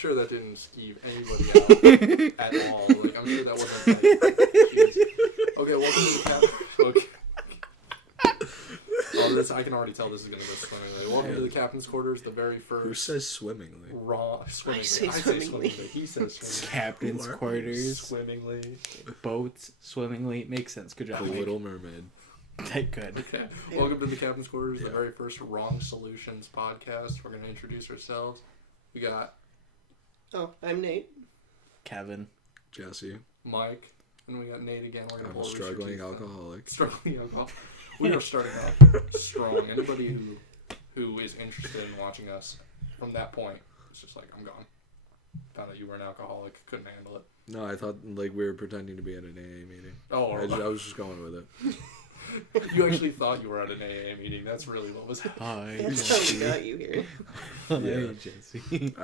sure that didn't skeeve anybody out at all. Like, I'm sure that wasn't like, okay, welcome to the Captain's Okay. Oh, this, I can already tell this is going to go swimmingly. Welcome to the Captain's Quarters, the very first... Who says swimmingly? Swimmingly. I say swimmingly. He says swimmingly. Captain's quarters. Swimmingly. Boats. Swimmingly. Makes sense. Good job. The Little Mermaid. Good. Okay. Welcome to the Captain's Quarters, the very first Wrong Solutions podcast. We're going to introduce ourselves. We got... Oh, I'm Nate. Kevin. Jesse. Mike. And we got Nate again. We're going to I'm a struggling alcoholic. Struggling alcoholic. We are starting off strong. Anybody who is interested in watching us from that point, it's just like, I'm gone. Found out you were an alcoholic. Couldn't handle it. No, I thought like we were pretending to be at an AA meeting. Oh, I was just going with it. You actually thought you were at an AA meeting. That's really what was happening. Hi. That's how we got you here. Hi, Jesse.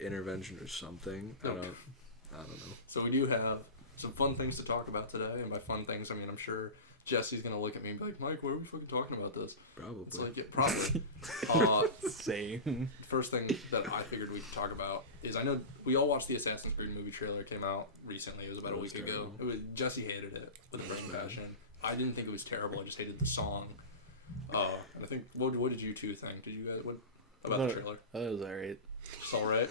Intervention or something. I don't know. So we do have some fun things to talk about today, and by fun things, I mean I'm sure Jesse's gonna look at me and be like, Mike, why are we fucking talking about this? Probably. It's like, yeah, probably. Same. First thing that I figured we could talk about is, I know we all watched the Assassin's Creed movie trailer. It came out recently. It was about a week ago. Jesse hated it with a burning passion. I didn't think it was terrible. I just hated the song. And I think, what did you two think? Did you guys, what about the trailer? Oh, that was alright. It's alright?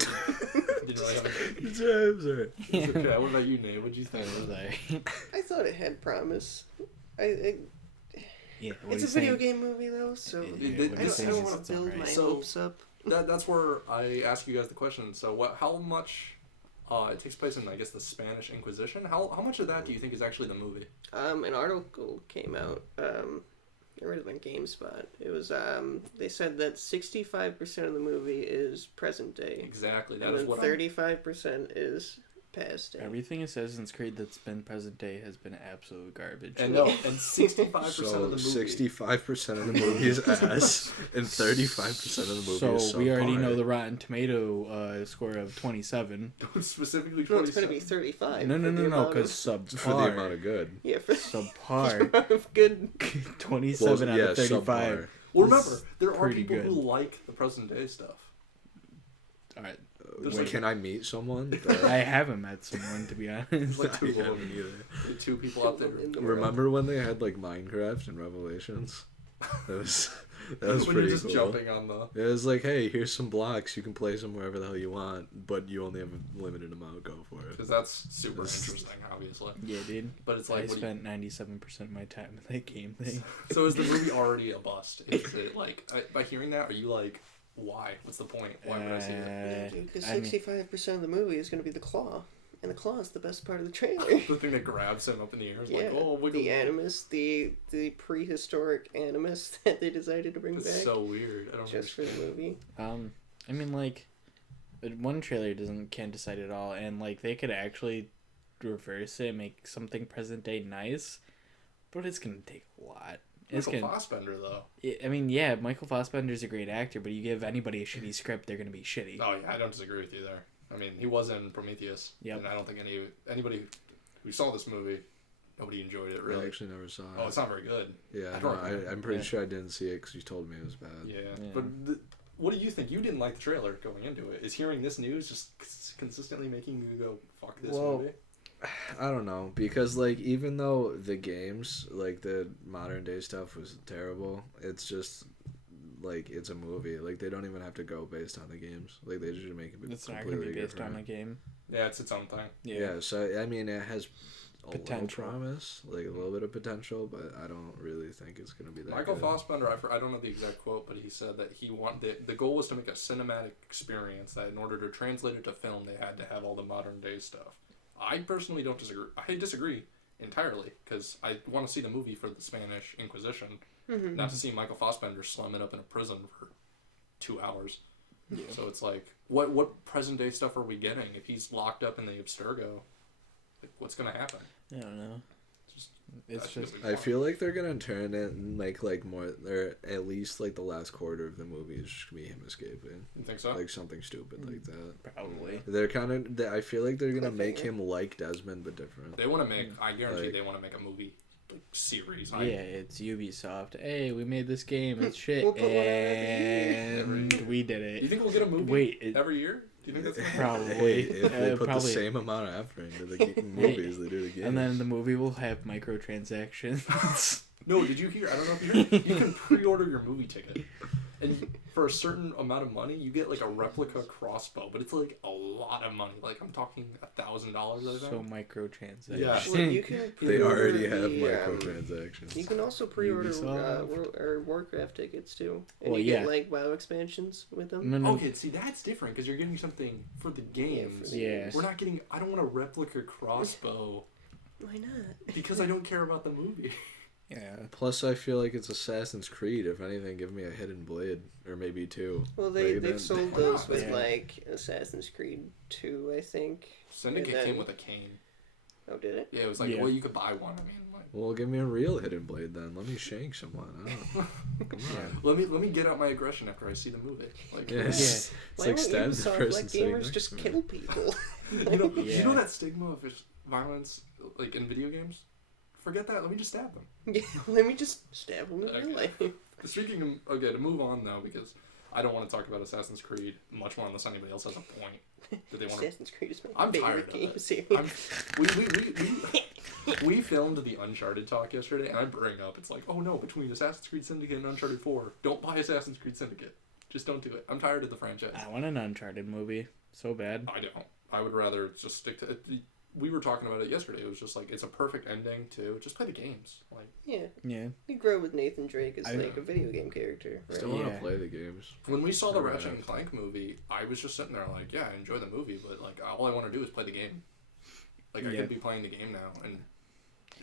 Didn't really have a... It's alright. It's okay. What about you, Nate? What did you think? That was alright. I thought it had promise. Yeah, It's a video game movie, though, so Yeah, I don't want to build my hopes up. That's where I ask you guys the question. So, how much... it takes place in, I guess, the Spanish Inquisition. How much of that do you think is actually the movie? An article came out. I read it on GameSpot. It was they said that 65% of the movie is present day. Exactly. That And is then what 35% is past day. Everything Assassin's Creed that's been present day has been absolute garbage. And 65% of the movie. 65% of the movie is ass, and 35% of the movie so is we already subpar. know the Rotten Tomato score of 27. Specifically 27. No, it's going to be 35. No, because subpar. for the amount of good. Yeah, for subpar. the amount of good. 27 out of 35. subpar. Well, remember, there are pretty people good. who like the present day stuff. All right. Can I meet someone? I haven't met someone, to be honest. There's like two I of them. haven't either. Two people out there. Remember when they had like Minecraft and Revelations? That was when pretty you're just cool. jumping on the... It was like, hey, here's some blocks. You can place them wherever the hell you want, but you only have a limited amount. Go for it. Because that's super interesting, obviously. Yeah, dude. But it's I like... spent 97% of my time in that game thing. So is the movie already a bust? Is it like... by hearing that, are you like, why? What's the point? Why would I see it? Yeah, dude, because 65% of the movie is going to be the claw. And the claw is the best part of the trailer. The thing that grabs him up in the air is Yeah, like, oh, wiggle. the animus, the prehistoric animus that they decided to bring It's back. so weird. I don't just for the movie. I mean, like, one trailer can't decide it all, and like they could actually reverse it, and make something present day nice, but it's gonna take a lot. Michael Fassbender, though. I mean, yeah, Michael Fassbender's a great actor, but you give anybody a shitty script, they're gonna be shitty. Oh yeah, I don't disagree with you there. I mean, he was in Prometheus, and I don't think anybody who saw this movie, nobody enjoyed it really. I actually never saw it. Oh, it's not very good. Yeah, I'm pretty sure I didn't see it because you told me it was bad. Yeah. But what do you think? You didn't like the trailer going into it. Is hearing this news just consistently making you go, fuck this movie? I don't know, because like even though the games, like the modern day stuff was terrible, it's just like it's a movie. Like they don't even have to go based on the games. Like they just make it It's not completely gonna be based different. on a game. Yeah, it's its own thing. Yeah, so I mean it has a Potential. little promise, like a little bit of potential, but I don't really think it's gonna be that Michael good. Fassbender, I don't know the exact quote, but he said that the goal was to make a cinematic experience that in order to translate it to film, they had to have all the modern day stuff. I personally don't disagree. I disagree entirely because I want to see the movie for the Spanish Inquisition, not to see Michael Fassbender slumming up in a prison for 2 hours. Yeah. So it's like, what present day stuff are we getting if he's locked up in the Abstergo? Like, what's gonna happen? I don't know. It's just. I feel like they're gonna turn it and make like more, or at least like the last quarter of the movie is just gonna be him escaping. You think so? Like something stupid like that. Probably. They're kind of. I feel like they're gonna make him like Desmond but different. They want to make. I guarantee they want to make a movie like series. Yeah, it's Ubisoft. Hey, we made this game. It's shit, We'll put one out and every year. we did it. You think we'll get a movie Wait, every year? Do you think that's gonna Probably. If they put Probably. the same amount of effort into the movies they do the games. And then the movie will have microtransactions. No, did you hear? I don't know if you heard. You can pre-order your movie ticket, and for a certain amount of money, you get like a replica crossbow. But it's like a lot of money. Like I'm talking $1,000. I think. So microtransactions. Yeah. Well, you can they pre-order already have the, microtransactions. You can also pre-order Ubisoft. or Warcraft tickets too, and Well, you yeah. get like WoW expansions with them. No, no. Okay, see that's different because you're getting something for the games. Yeah. We're not getting. I don't want a replica crossbow Why not? because I don't care about the movie. Yeah. Plus, I feel like it's Assassin's Creed. If anything, give me a hidden blade or maybe two. Well, Like, they've sold Why those not? with Yeah. like Assassin's Creed 2, I think. Syndicate And then- came with a cane. Oh, did it? Yeah, it was like, Yeah. well, you could buy one. I mean, like, Well, give me a real hidden blade then. Let me shank someone. I don't. Come on. let me get out my aggression after I see the movie. Like, Yeah. Yeah. It's Why like won't stab the Ubisoft person let sitting gamers next just to me. kill people? you Yeah. know that stigma of just violence, like in video games. Forget that. Let me just stab them. Yeah, let me just stab them in Okay. real life. Speaking of, okay, to move on though, because I don't want to talk about Assassin's Creed much more unless anybody else has a point that they want to. Assassin's Creed is my I'm tired favorite of game it. series. We filmed the Uncharted talk yesterday, and I bring up it's like, oh no, between Assassin's Creed Syndicate and Uncharted 4, don't buy Assassin's Creed Syndicate. Just don't do it. I'm tired of the franchise. I want an Uncharted movie so bad. I don't. I would rather just stick to it. We were talking about it yesterday. It was just like it's a perfect ending to just play the games. Like Yeah, Yeah. you grow with Nathan Drake as I- like a video game character. Right? Still want to Yeah. play the games. when we saw the Alright. Ratchet and Clank movie, I was just sitting there like, yeah, I enjoy the movie, but like all I want to do is play the game. Like I Yeah. could be playing the game now and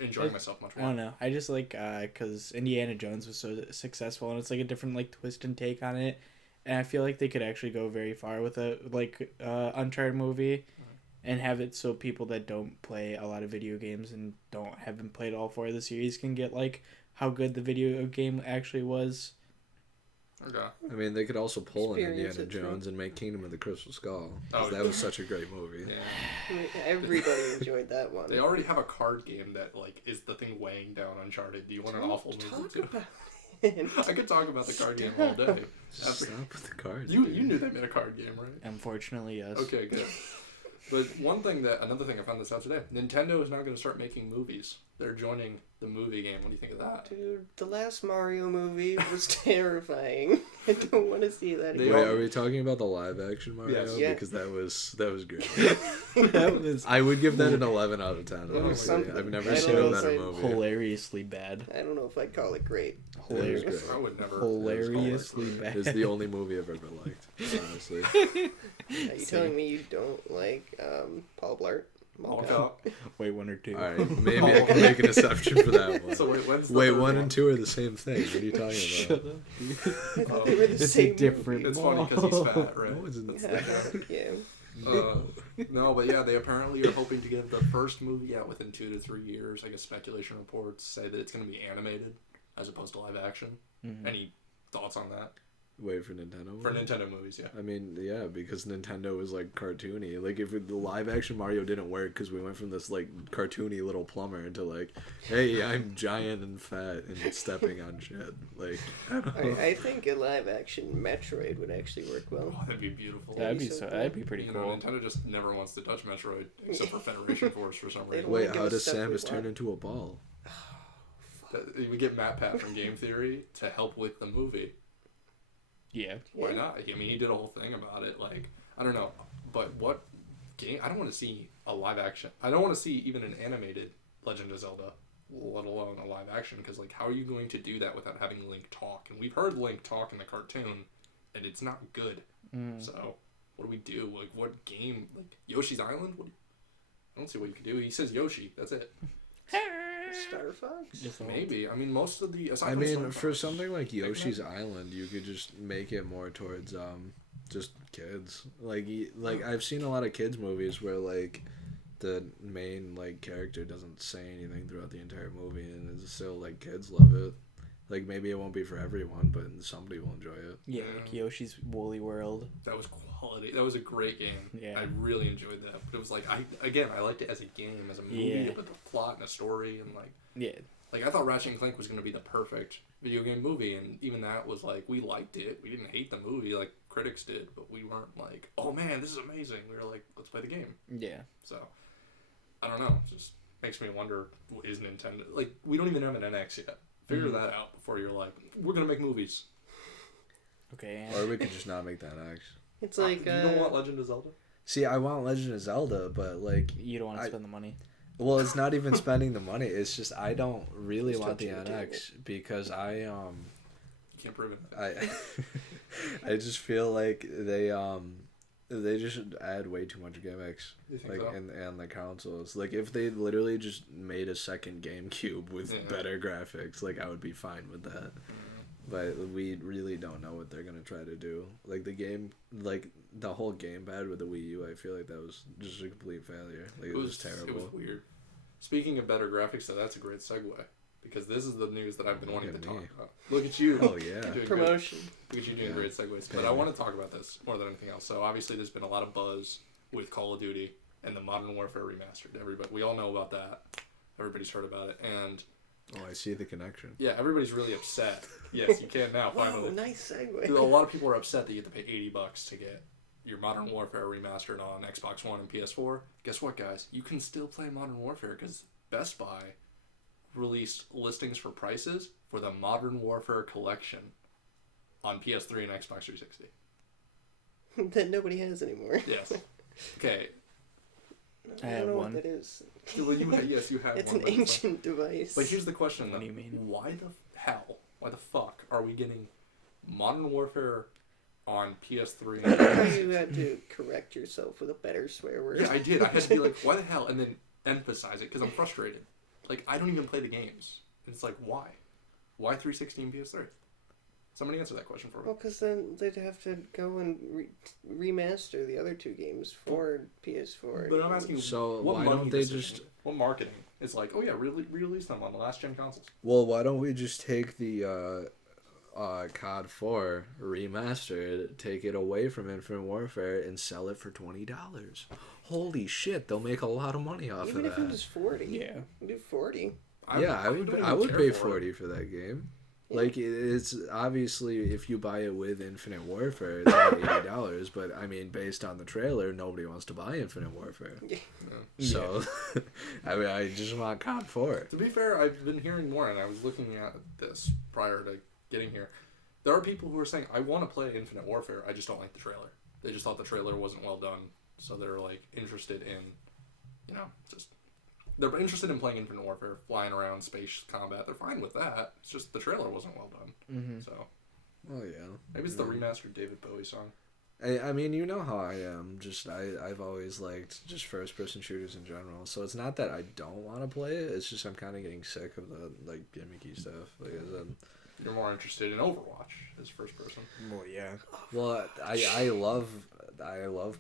enjoying myself much I more. don't know. I just like because Indiana Jones was so successful, and it's like a different like twist and take on it, and I feel like they could actually go very far with a like Uncharted movie, and have it so people that don't play a lot of video games and haven't played all four of the series can get like how good the video game actually was. Okay. I mean, they could also pull an Experience Indiana it, true. Jones and make Kingdom of the Crystal Skull. 'Cause Oh, that was such a great movie. Yeah. I mean, everybody enjoyed that one. They already have a card game that like is the thing weighing down Uncharted. Do you want an Don't awful movie talk too? about it. I could talk about the card game all day. Just stop with the cards. You dude. knew they made a card game, right? Unfortunately, yes. Okay, good. But another thing I found this out today. Nintendo is now going to start making movies. They're joining the movie game. What do you think of that? Dude, the last Mario movie was terrifying. I don't want to see that They again. Wait, all- are we talking about the live action Mario? Yes. Yeah. Because that was great. That was I would give that an 11 out of 10. It was honestly. something. I've never I seen don't a know better if movie. hilariously bad. I don't know if I'd call it great. It was Hilarious. great. I would never. Hilariously bad. It's the only movie I've ever liked, honestly. Are you telling me you don't like Paul Blart? All Mall out. Wait, one or two. All right, maybe I can make an exception for that one. So when's the Wait, third 1 and 2 are the same thing. What are you talking Shut about? up. I thought they were the It's a same different- It's funny because he's fat, right? No, it's That's movie. Yeah. no, but yeah, they apparently are hoping to get the first movie out within 2 to 3 years. I guess speculation reports say that it's going to be animated as opposed to live action. Mhm. Any thoughts on that? Wait for Nintendo. For Nintendo movies, yeah. I mean, yeah, because Nintendo is like cartoony. Like, if the live action Mario didn't work because we went from this like cartoony little plumber into like, hey, I'm giant and fat and stepping on shit. Like, I don't know. I think a live action Metroid would actually work well. Oh, that'd be beautiful. That'd be so so. cool. That'd be pretty You know, cool. Nintendo just never wants to touch Metroid except for Federation Force for some They reason. don't wanna Wait, give how us does stuff we Samus turn want. into a ball? We get Matt Pat from Game Theory to help with the movie. Yeah. Why Yeah. not? I mean, he did a whole thing about it. Like, I don't know, but what game? I don't want to see a live action. I don't want to see even an animated Legend of Zelda, let alone a live action. Because like, how are you going to do that without having Link talk? And we've heard Link talk in the cartoon, and it's not good. Mm. So, what do we do? Like, what game? Like Yoshi's Island? I don't see what you can do. He says Yoshi. That's it. Star Fox? Just Maybe. I mean, most of the. aside I from mean, Star for Fox- something like Eggman? Yoshi's Island, you could just make it more towards just kids. Like I've seen a lot of kids movies where like the main like character doesn't say anything throughout the entire movie, and it's still like kids love it. Like maybe it won't be for everyone, but somebody will enjoy it. Yeah, like Yoshi's Woolly World. That was quality. That was a great game. Yeah. I really enjoyed that. But it was like I liked it as a game, as a movie, Yeah. with a plot and a story, and Yeah. like I thought Ratchet and Clank was gonna be the perfect video game movie, and even that was like we liked it. We didn't hate the movie. Like critics did, but we weren't like, oh man, this is amazing. We were like, let's play the game. Yeah. So, I don't know. It just makes me wonder, is Nintendo... Like, we don't even have an NX yet. Figure that out before you're like, we're going to make movies. Okay. Or we could just not make that X. It's like You don't want Legend of Zelda? See, I want Legend of Zelda, but like You don't want to spend the money. well, it's not even spending the money. It's just I don't really Just want the touching the NX because I You can't prove it. I just feel like they just add way too much gimmicks You think like so? and the consoles. Like if they literally just made a second GameCube with better graphics, like I would be fine with that. But we really don't know what they're gonna try to do. Like the game, like the whole gamepad with the Wii U, I feel like that was just a complete failure. Like it was terrible. It was weird. Speaking of better graphics, though, that's a great segue. Because this is the news that I've been wanting to Look at talk me. about. Look at you. Oh yeah. You're doing promotion. Great. Look at you doing Yeah. great segues. But Baby. I want to talk about this more than anything else. So obviously there's been a lot of buzz with Call of Duty and the Modern Warfare Remastered. We all know about that. Everybody's heard about it. And Oh, I see the connection. yeah, everybody's really upset. Yes, you can now, Wow, finally. nice segue. A lot of people are upset that you have to pay $80 to get your Modern Warfare Remastered on Xbox One and PS4. Guess what, guys? You can still play Modern Warfare because Best Buy released listings for prices for the Modern Warfare Collection on PS3 and Xbox 360. That nobody has anymore. Yes. Okay. I I don't have know one. what that is. Well, yes, you have It's one. an but ancient device. But here's the question, What though. do you mean? Why the hell, why the fuck are we getting Modern Warfare on PS3? I like how you had to correct yourself with a better swear word. Yeah, I did. I had to be like, why the hell? And then emphasize it because I'm frustrated. Like, I don't even play the games. And it's like, why? Why 360 and PS3? Somebody answer that question for me. Well, because then they'd have to go and remaster the other two games for PS4. But I'm asking, So what why money don't they decision, just? what marketing is like, oh yeah, re-release them on the last gen consoles? Well, why don't we just take the COD 4 remastered, take it away from Infinite Warfare, and sell it for $20? Holy shit, they'll make a lot of money off Even of if it that. was 40. Yeah. Do 40. Yeah, I don't would. even I would care pay for it. 40 for that game. Like it's obviously if you buy it with Infinite Warfare, it's only $80. But I mean, based on the trailer, nobody wants to buy Infinite Warfare. Yeah. So, I mean, I just want COD 4. To be fair, I've been hearing more, and I was looking at this prior to getting here. There are people who are saying, I want to play Infinite Warfare, I just don't like the trailer. They just thought the trailer wasn't well done, so they're, like, interested in, you know, just... They're interested in playing Infinite Warfare, flying around, space combat. They're fine with that. It's just the trailer wasn't well done. Mm-hmm. So, Oh yeah. maybe it's the remastered David Bowie song. I mean, you know how I am. Just I've always liked just first person shooters in general. So it's not that I don't want to play it. It's just I'm kind of getting sick of the like gimmicky stuff. Like I said. You're more interested in Overwatch as first person. Well, yeah. Well, I love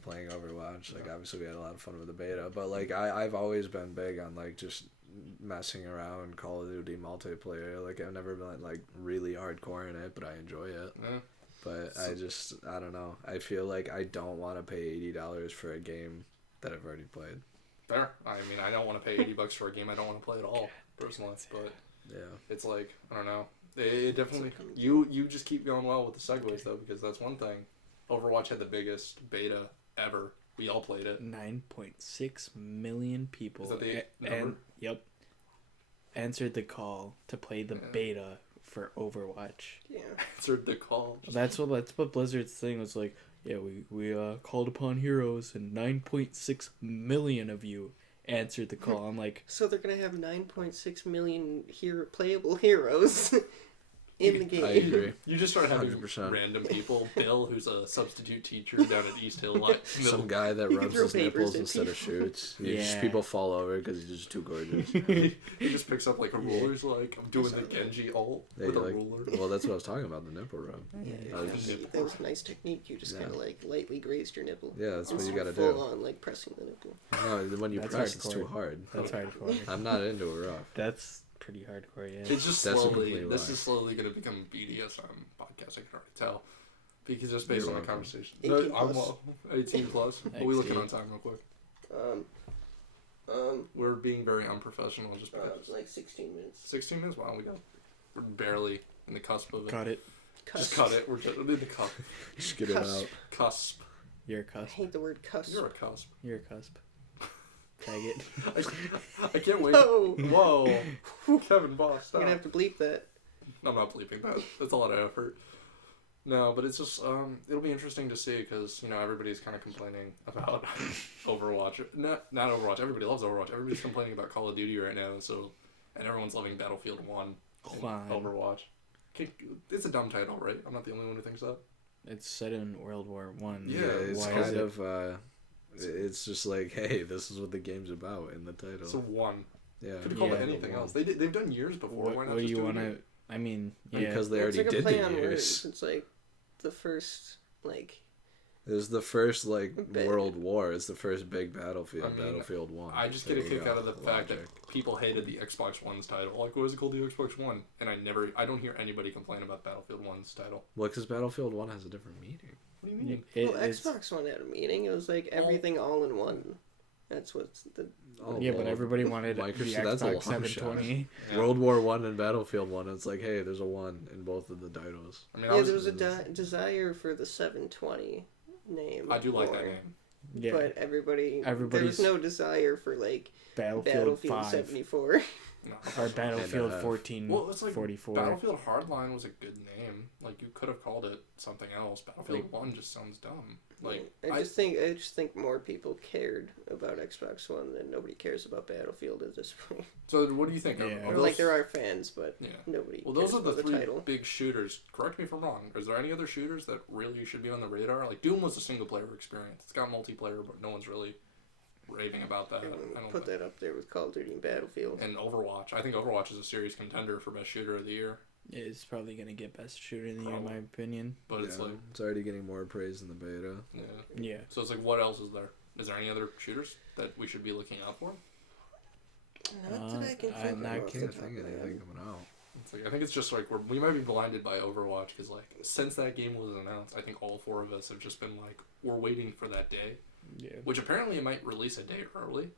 playing Overwatch. Like obviously we had a lot of fun with the beta, but like I've always been big on like just messing around Call of Duty multiplayer. Like I've never been like really hardcore in it, but I enjoy it. Yeah. But I don't know. I feel like I don't want to pay $80 for a game that I've already played. Fair. I mean, I don't want to pay $80 for a game I don't want to play at all, personally. But Yeah. it's like, I don't know. It definitely... You just keep going well with the segues, though, because that's one thing. Overwatch had the biggest beta ever. We all played it. 9.6 million people. Is that the and number? yep, answered the call to play the beta for Overwatch. Yeah. Answered the call. That's what Blizzard's thing was like. Yeah, we called upon heroes, and 9.6 million of you answered the call. I'm like, So they're going to have 9.6 million playable heroes in the game. I agree. You just start having 100%. random people. Bill, who's a substitute teacher down at East Hill. Some guy that You can rubs throw his papers nipples at instead of people. shoots. Yeah. Just people fall over because he's just too gorgeous. He just picks up like a ruler. He's like, I'm doing the Genji ult Yeah, with a like, ruler. well, that's what I was talking about, the nipple rub. Yeah, I was that was a nice technique. You just kind of like lightly grazed your nipple. Yeah, that's what you Instead gotta of do. full on like pressing the nipple. No, when you That's press, it's hardcore. too hard. that's hardcore. I'm not into it rough. That's pretty hardcore, yeah. It's just That's a slowly. complete This lie. is slowly going to become a BDSM podcast. I can already tell, because just based You're on the welcome. conversation. 18 I'm plus. 18 plus. Are we looking on time real quick? We're being very unprofessional just because. Like 16 minutes. 16 minutes. Wow, we're barely in the cusp of it. Got it. Just cut it. We're in the cusp. Just get it Cusp. out. Cusp. You're a I cusp. hate the word cusp. You're a cusp. You're a cusp. Faggot. I can't wait. Oh, Whoa. Kevin Boss, I'm stop. gonna have to bleep that. I'm not bleeping that. That's a lot of effort. No, but it's just, it'll be interesting to see because, everybody's kind of complaining about Overwatch. Not Overwatch. Everybody loves Overwatch. Everybody's complaining about Call of Duty right now, and everyone's loving Battlefield 1 Fine. Overwatch. It's a dumb title, right? I'm not the only one who thinks that. It's set in World War One. Yeah, it's Why kind is it? of it's just like, hey, this is what the game's about in the title. It's a 1. Yeah. Could have called it Yeah. anything else. They've done years before. What, Why not what do just you do want it to? again? I mean, yeah. Because they It's already like a did play the on years. words. It's like the first, like, It was the first Big. World War. It's the first big battlefield. I mean, Battlefield 1. I just There get a you kick go. out of the fact that Logic. people hated the Xbox One's title. Like, what was it called, the Xbox One? And I don't hear anybody complain about Battlefield 1's title. Well, because Battlefield 1 has a different meaning. What do you mean? It's- Xbox One had a meaning. It was like everything all in one. That's what's the. Oh, yeah, but well, everybody wanted the Microsoft, that's a Xbox long 720. Yeah. World War 1 and Battlefield 1. It's like, hey, there's a 1 in both of the titles. I mean, Yeah, there was a desire for the 720 name. I do like that more, name. Yeah, But there was Everybody's- no desire for like Battlefield 5 74. No. or Battlefield And, 1444. Well, it's like Battlefield Hardline was a good name. Like, you could have called it something else. Battlefield 1 just sounds dumb. Like, I just think more people cared about Xbox One than nobody cares about Battlefield at this point. So what do you think? Yeah. Of Or those, like there are fans, but Yeah. nobody. Well, those cares are the about three title. big shooters. Correct me if I'm wrong. Is there any other shooters that really should be on the radar? Like, Doom was a single player experience. It's got multiplayer, but no one's really raving about that. I don't Put think. that up there with Call of Duty and Battlefield. And Overwatch. I think Overwatch is a serious contender for best shooter of the year. It's probably gonna get best shooter in the year, in Probably. my opinion. But it's Yeah, like, it's already getting more praise in the beta. yeah. Yeah. So it's like, what else is there? Is there any other shooters that we should be looking out for? Not that I can I'm think not of. I off the can't top think of of my head. anything coming out. It's like, I think it's just like we might be blinded by Overwatch because like since that game was announced, I think all four of us have just been like, we're waiting for that day, Yeah. which apparently it might release a day early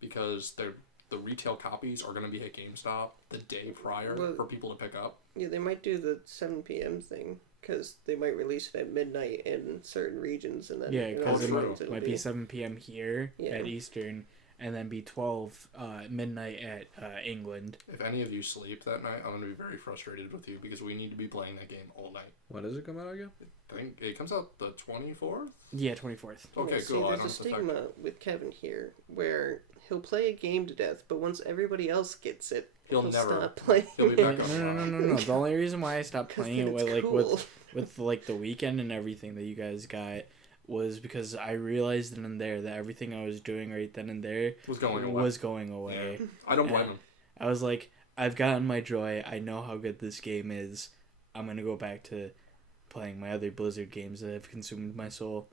because the retail copies are going to be at GameStop the day prior Well- for people to pick up. Yeah, they might do the 7 p.m. thing because they might release it at midnight in certain regions, and then Yeah, in because other it true. regions might, it'll might be 7 p.m. here Yeah. at Eastern, and then be 12 midnight at England. If any of you sleep that night, I'm going to be very frustrated with you because we need to be playing that game all night. When does it come out again? I think it comes out the 24th. Yeah, 24th. Okay, See, cool. I there's don't a affect- stigma with Kevin here where he'll play a game to death, but once everybody else gets it, He'll he'll never- stop playing. he'll be No, back no, on no, no, no. The only reason why I stopped 'Cause playing then it it's with, like cool. with like the weekend and everything that you guys got was because I realized then and there that everything I was doing right then and there Was going away. was going away. Yeah. I don't blame And him. I was like, I've gotten my joy. I know how good this game is. I'm gonna go back to playing my other Blizzard games that have consumed my soul.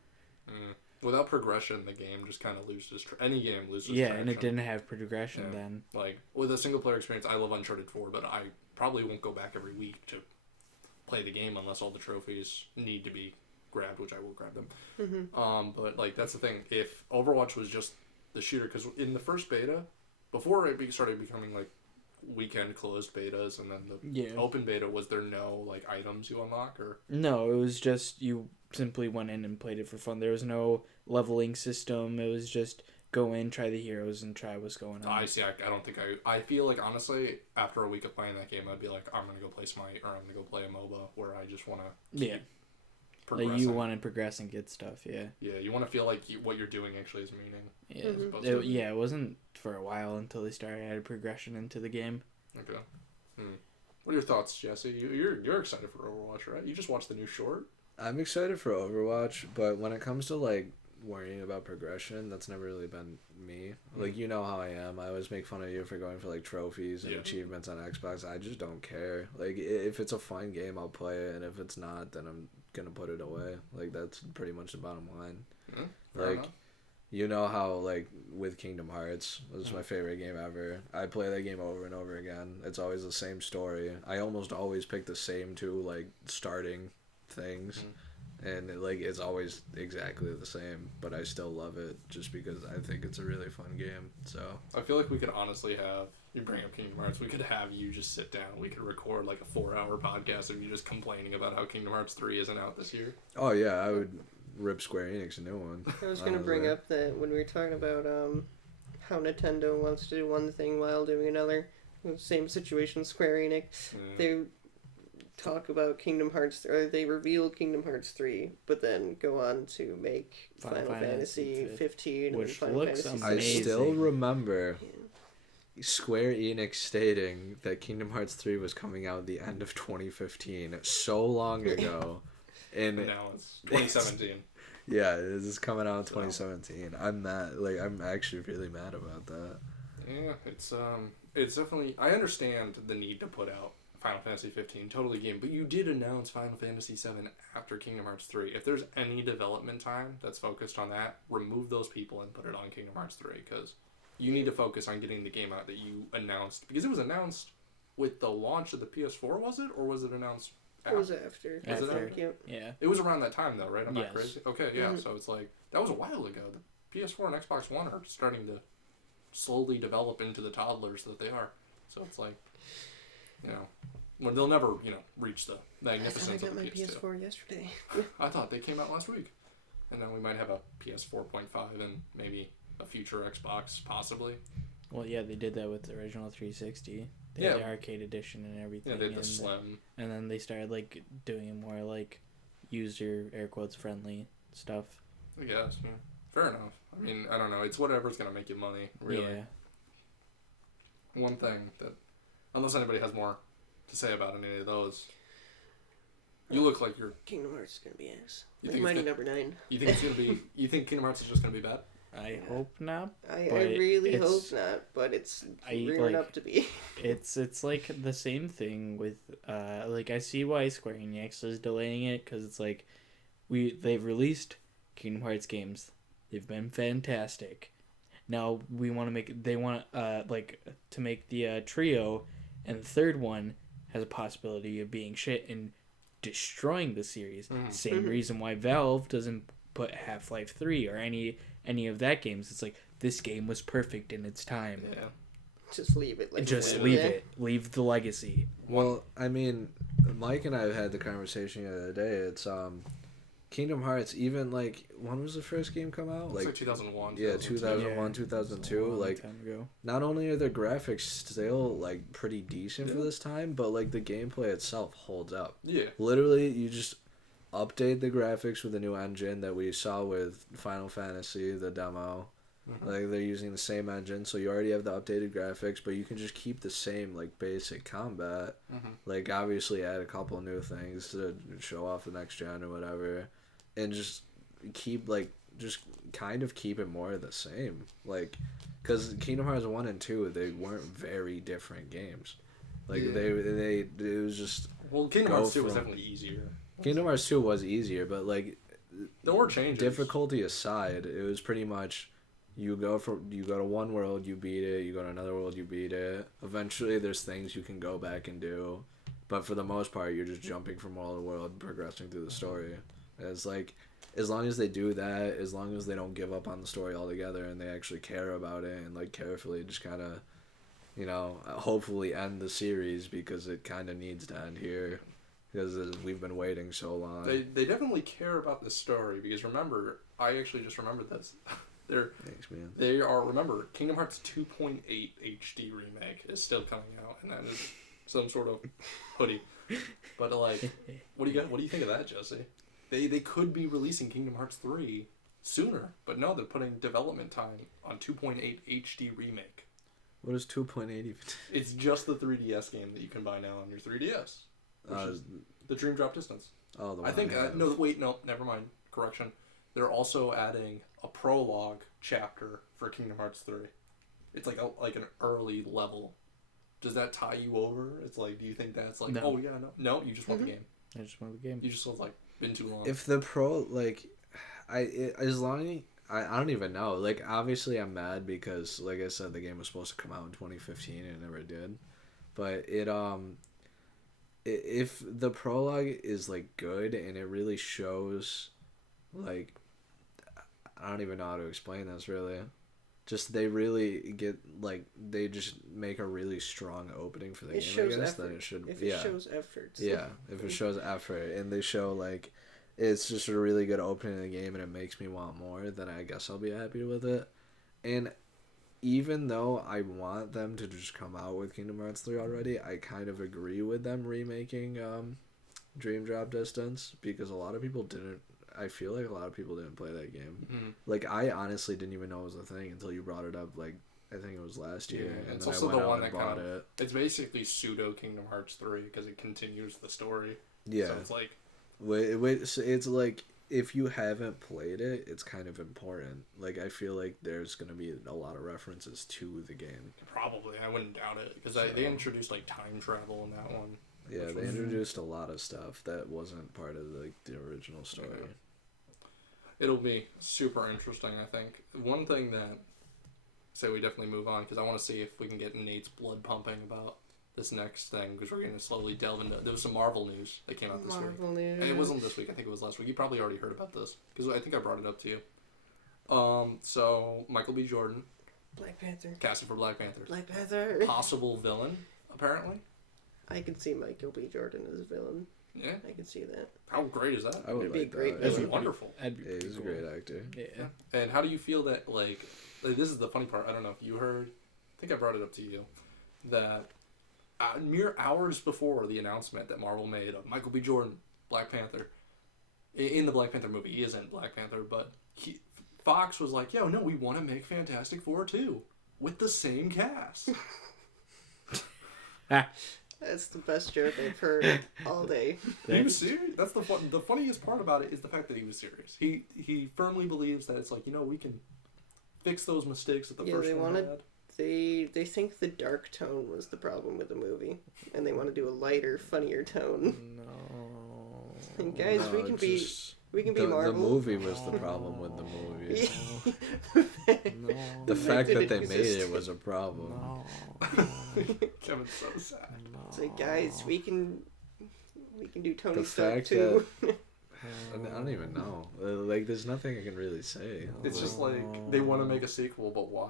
Mm. Without progression, the game just kind of loses. Any game loses. Yeah, traction. and it didn't have progression Yeah. then. Like with a single player experience, I love Uncharted 4, but I probably won't go back every week to play the game unless all the trophies need to be grabbed, which I will grab them. But like that's the thing. If Overwatch was just the shooter, because in the first beta, before it started becoming like weekend closed betas, and then the Yeah. open beta, was there no like items you unlock or? No, it was just you simply went in and played it for fun. There was no leveling system. It was just go in, try the heroes, and try what's going on. I see. I don't think I feel like honestly, after a week of playing that game, I'd be like, I'm gonna go play Smite or I'm gonna go play a MOBA where I just want to. Yeah. Like you want to progress and get stuff, yeah. Yeah, you want to feel like what you're doing actually has meaning. Yeah, Mhm. Supposed to. yeah. It wasn't for a while until they started adding progression into the game. Okay. What are your thoughts, Jesse? You're excited for Overwatch, right? You just watched the new short. I'm excited for Overwatch, but when it comes to like worrying about progression, that's never really been me. Like, you know how I am. I always make fun of you for going for like trophies and Yeah. achievements on Xbox. I just don't care. Like, if it's a fun game, I'll play it, and if it's not, then I'm gonna put it away. Like, that's pretty much the bottom line. Fair Like, enough. you know how like with Kingdom Hearts, it was my favorite game ever. I play that game over and over again. It's always the same story. I almost always pick the same two like starting things. And it's always exactly the same, but I still love it just because I think it's a really fun game. So I feel like we could honestly have You bring up Kingdom Hearts, we could have you just sit down. We could record like a 4-hour podcast of you just complaining about how Kingdom Hearts 3 isn't out this year. Oh yeah, I would rip Square Enix a new one. I was going to bring up that when we were talking about how Nintendo wants to do one thing while doing another, same situation Square Enix, they talk about Kingdom Hearts, or they revealed Kingdom Hearts 3, but then go on to make Final Fantasy 15, which and Final looks Fantasy amazing. I still remember Square Enix stating that Kingdom Hearts 3 was coming out at the end of 2015, so long ago. And now it's 2017. Yeah, this is coming out in 2017. I'm actually really mad about that. Yeah, it's definitely. I understand the need to put out Final Fantasy 15 totally game, but you did announce Final Fantasy 7 after Kingdom Hearts 3. If there's any development time that's focused on that, remove those people and put it on Kingdom Hearts 3, because you need to focus on getting the game out that you announced, because it was announced with the launch of the PS4, was it, or was it announced? It was after. After. Yep. Yeah. It was around that time though, right? I'm not Yes. crazy. Okay, yeah. So it's like that was a while ago. The PS4 and Xbox One are starting to slowly develop into the toddlers that they are. So it's like, well, they'll never, reach the magnificence I of got the my PS2. PS4 yesterday. I thought they came out last week, and then we might have a PS4.5 and maybe a future Xbox, possibly. Well, yeah, they did that with the original 360. They Yeah. had the arcade edition and everything. Yeah, they had the Slim. And then they started like doing more like user air quotes friendly stuff. I guess. Yeah. Fair enough. I mean, I don't know. It's whatever's gonna make you money, really. Yeah. One thing that, unless anybody has more to say about any of those, you look like you're. Kingdom Hearts is gonna be ass. You Like think Mighty it's Number 9. You think it's gonna be? You think Kingdom Hearts is just gonna be bad? I hope not. I But really hope it's- not, but it's I, rearing like- up to be. It's like the same thing with like I see why Square Enix is delaying it, because it's like they've released Kingdom Hearts games, they've been fantastic. Now they want like to make the trio, and the third one has a possibility of being shit and destroying the series. Same reason why Valve doesn't put Half-Life 3 or any of that games. It's like, this game was perfect in its time. Yeah. Just leave it. Like Just it leave is. it. Leave the legacy. Well, I mean, Mike and I had the conversation the other day. It's Kingdom Hearts. Even like, when was the first game come out? Like 2001. Yeah, 2001, Yeah. 2002. A long Like, time ago. not only are the graphics still like pretty decent for Yeah. this time, but like the gameplay itself holds up. Yeah. Literally, you just update the graphics with a new engine that we saw with Final Fantasy, the demo. Like, they're using the same engine, so you already have the updated graphics, but you can just keep the same like basic combat. Like, obviously add a couple new things to show off the next gen or whatever, and just keep kind of keep it more the same. Like, because Kingdom Hearts 1 and 2, they weren't very different games. Like, Yeah. they it was just. Well, Kingdom Go Hearts 2 was from- definitely easier. Kingdom Hearts 2 was easier, but like, There were changes. difficulty aside, it was pretty much you go to one world, you beat it, you go to another world, you beat it. Eventually there's things you can go back and do, but for the most part you're just jumping from world to world, progressing through the story. It's like, as long as they do that, as long as they don't give up on the story altogether and they actually care about it and like carefully just kind of, hopefully end the series, because it kind of needs to end here. Because we've been waiting so long. They definitely care about the story, because remember, I actually just remembered this. Thanks, man. Remember, Kingdom Hearts 2.8 HD remake is still coming out, and that is some sort of hoodie. But like, what do you think of that, Jesse? They could be releasing Kingdom Hearts 3 sooner, but no, they're putting development time on 2.8 HD remake. What is 2.8 even? It's just the 3DS game that you can buy now on your 3DS. Which is the Dream Drop Distance. Oh, the I one think, have. no, never mind. Correction. They're also adding a prologue chapter for Kingdom Hearts 3. It's like an early level. Does that tie you over? It's like, do you think that's like, No. oh yeah, no. No, you just want the game. I just want the game. You just was like, been too long. If the as long I don't even know. Like, obviously I'm mad because, like I said, the game was supposed to come out in 2015 and it never did. But if the prologue is like good and it really shows, like, I don't even know how to explain this really. just they really get like they just make a really strong opening for the It game. shows I guess effort. then it should. If it shows effort. Yeah, if it shows effort and they show like it's just a really good opening of the game and it makes me want more, then I guess I'll be happy with it. And even though I want them to just come out with Kingdom Hearts 3 already, I kind of agree with them remaking Dream Drop Distance because a lot of people didn't. I feel like a lot of people didn't play that game. Mm-hmm. Like I honestly didn't even know it was a thing until you brought it up. Like I think it was last year, Yeah, and it's then also I went the out one and that bought kind of, it. it's basically pseudo Kingdom Hearts 3 because it continues the story. Yeah, So it's like, so it's like if you haven't played it, it's kind of important. Like I feel like there's gonna be a lot of references to the game. probably, I wouldn't doubt it because So- they introduced like time travel in that one. Yeah, Which they was- introduced a lot of stuff that wasn't part of the original story. Yeah. It'll be super interesting, I think. One thing that, say we definitely move on because I want to see if we can get Nate's blood pumping about this next thing because we're going to slowly delve into. There was some Marvel news that came out this week. Marvel news. And it wasn't this week. I think it was last week. You probably already heard about this because I think I brought it up to you. So Michael B. Jordan Black Panther. casted for Black Panther. Black Panther. Possible villain, apparently. I could see Michael B. Jordan as a villain. Yeah. I could see that. How great is that? I would It'd be like a great that. It's villain. wonderful. That'd be Yeah, pretty he's a cool. great actor. Yeah. And how do you feel that, like, this is the funny part. I don't know if you heard. I think I brought it up to you. That mere hours before the announcement that Marvel made of Michael B. Jordan, Black Panther, in the Black Panther movie, he isn't Black Panther, but Fox was like, yo, no, we want to make Fantastic Four 2 with the same cast. That's the best joke I've heard all day. He was serious. That's the funniest part about it is the fact that he was serious. He firmly believes that it's like, you know, we can fix those mistakes that the Yeah, first they one wanted- had. They think the dark tone was the problem with the movie, and they want to do a lighter, funnier tone. No. And guys, No, we can be just- the the Marvel. movie was the problem with the movie. No. The fact didn't that they made exist. it was a problem. No. Kevin's so sad. It's like, guys, we can do Tony The Stark fact too. I don't even know. Like, there's nothing I can really say. It's just like they want to make a sequel, but why?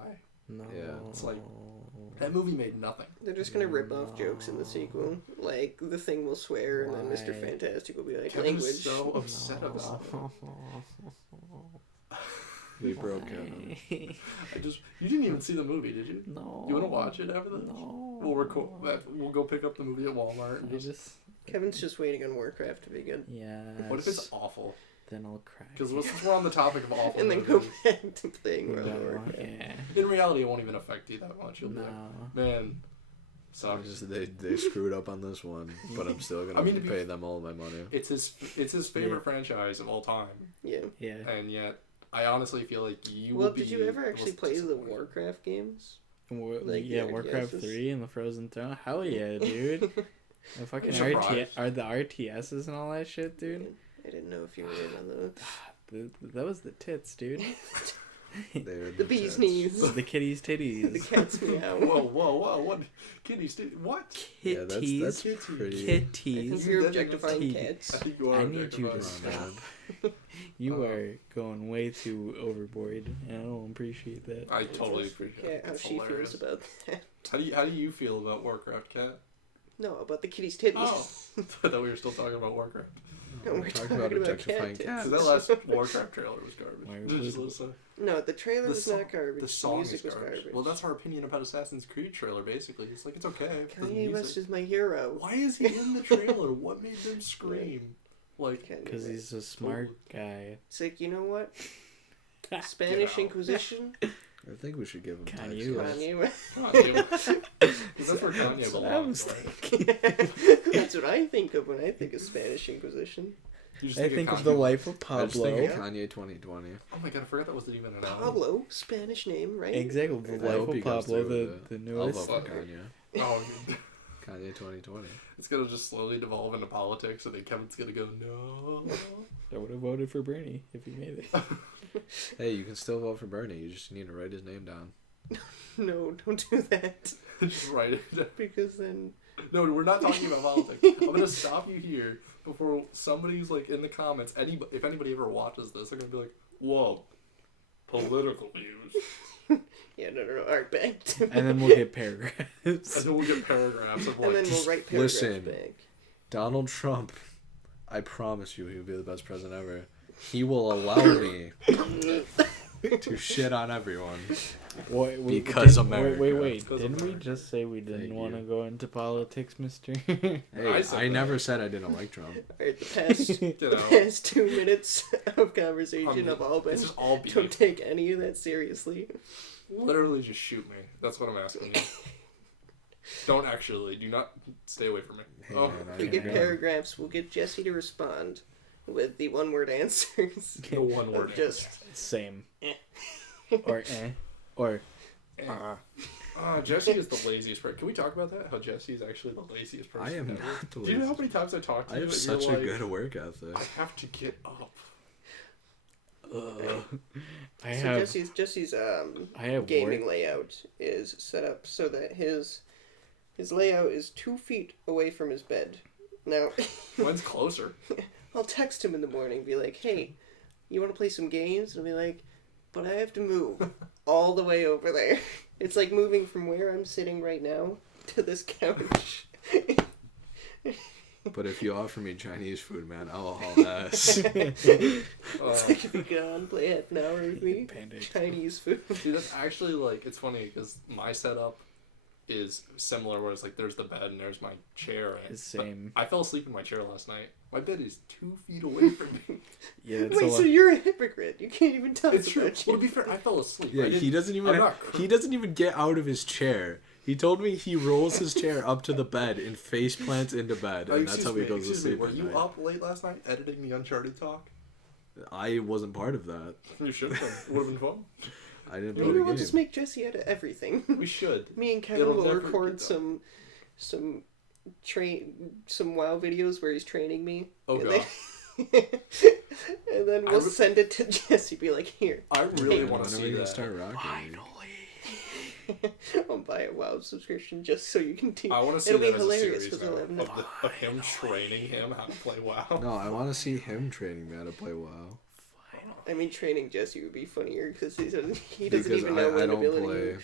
No. Yeah, it's like- That movie made nothing. They're just gonna rip off jokes in the sequel. Like the Thing will swear, and then Mr. Why? Fantastic will be like Kevin's language. so upset about it. We broke him. You didn't even see the movie, did you? No. You want to watch it after this? No. We'll record. We'll go pick up the movie at Walmart. And I just, just. Kevin's just waiting on Warcraft to be good, Yeah. what if it's awful? Then I'll cry. Because since we're on the topic of awful and then go movies, back to playing World No, of Warcraft. yeah. in reality, it won't even affect you that much. You'll be No. like, man, So sucks. just, they screwed up on this one, but I'm still gonna I mean, to be- pay them all my money. It's his favorite franchise of all time, Yeah. Yeah. and yet I honestly feel like you. Well, will be did you ever the actually most play the disappointed. Warcraft games? Like, the Warcraft RTSs? 3 and the Frozen Throne. Hell yeah, dude. The fucking I'm RTS, surprised. are the RTSs and all that shit, dude. I didn't know if you were in on those. That was the tits, dude. They're The bee's tits. knees. The kitty's The titties. cat's meow. Whoa! What? Kitties? What? Yeah, that's Kitties. pretty. I think Kitties. you're You objectifying definitely- cats. I think you are. I need you to objectifying. stop. You Uh, are going way too overboard, and I don't appreciate that. I totally appreciate Yeah, it. how It's she hilarious. feels about that. How do you feel about Warcraft, Cat? No, about the kitty's titties. Oh, I thought we were still talking about Warcraft. No, we're talking about objectifying cat cats. Because that last Warcraft trailer was garbage. Why Just was- listen. No, the trailer was song- not garbage. The song music is was garbage. garbage. Well, that's our opinion about Assassin's Creed trailer, basically. It's like, it's okay. for the Kanye West music. is my hero. Why is he in the trailer? What made them scream? Like, Kanye Because West. he's a smart guy. It's like, you know what? Get Spanish out. Inquisition. I think we should give him Kanye tax. West. Kanye West. Kanye. Because that's where Kanye That's what I belongs, was right? That's what I think of when I think of Spanish Inquisition. You just I think of Kanye. the life of I just think Pablo. of Kanye 2020. Oh my god, I forgot that wasn't even an album. Pablo, Spanish name, right? Exactly, the I life hope he of goes Pablo, through with the it. I'll newest. vote for Kanye. Oh, Kanye 2020. it's gonna just slowly devolve into politics, and then Kevin's gonna go, no. I would have voted for Bernie if he made it. Hey, you can still vote for Bernie. You just need to write his name down. No, don't do that. Just write it. Because then... No, we're not talking about politics. I'm gonna stop you here before somebody's like in the comments. If anybody ever watches this, they're gonna be like, "Whoa, political views." Yeah, no, art back. And then we'll get paragraphs. And then we'll get paragraphs of And like. then we'll write paragraphs listen. back. Donald Trump, I promise you, he'll be the best president ever. He will allow me to shit on everyone. Because America. Wait. Because Didn't we America. just say we didn't Thank want to you. go into politics, mister? Hey, I said I that. never said I didn't like Trump. Alright, the You know, past 2 minutes of conversation have all been. it's just all beef. Don't take any of that seriously. Literally, just shoot me. That's what I'm asking you. Don't actually. Do not stay away from me. Hey, Oh, man, I If we don't get know. paragraphs, we'll get Jesse to respond with the one-word answers. the one Of word. just Same. Eh. Or Or Jesse is the laziest person. Can we talk about that? How Jesse is actually the laziest person I am ever? not the Do you know how laziest. many times I talked to I you? have and such you're a like, good work ethic. I have to get up. I so have Jesse's I have gaming work. layout is set up so that his layout is 2 feet away from his bed. Now, Mine's closer. I'll text him in the morning, be like, "Hey, you want to play some games?" And I'll be like, "But I have to move all the way over there." It's like moving from where I'm sitting right now to this couch. But if you offer me Chinese food, man, I'll haul ass. It's like if you go on play half an hour with me, Panda. Chinese food. Dude, that's actually like, it's funny because my setup is similar where it's like there's the bed and there's my chair. And It's same. I fell asleep in my chair last night. My bed is 2 feet away from me. Yeah, it's Wait, a so lot. you're a hypocrite. You can't even talk It's true. about Well, you. to be fair, I fell asleep. Yeah, I he didn't- doesn't I'm even not he doesn't even get out of his chair. He told me he rolls his chair up to the bed and face plants into bed, and that's how he goes to sleep. Were at you night. up late last night editing the Uncharted talk? I wasn't part of that. You should have been. It would have been fun. I didn't play Maybe the we'll game. just make Jesse out of everything. We should. Me and Kevin It'll will never record get done. some WoW videos where he's training me. Oh, and God. and then I we'll re- send it to Jesse. Be like, "Here, I really Hey, want When to are see we gonna that. start rocking? I'll buy a WoW subscription just so you can teach." I want to see It'll that be as hilarious a series because now, I'll have no. of him training him how to play WoW. No, I want to see him training me how to play WoW. I mean, training Jesse would be funnier because he doesn't Because even know I what don't ability. play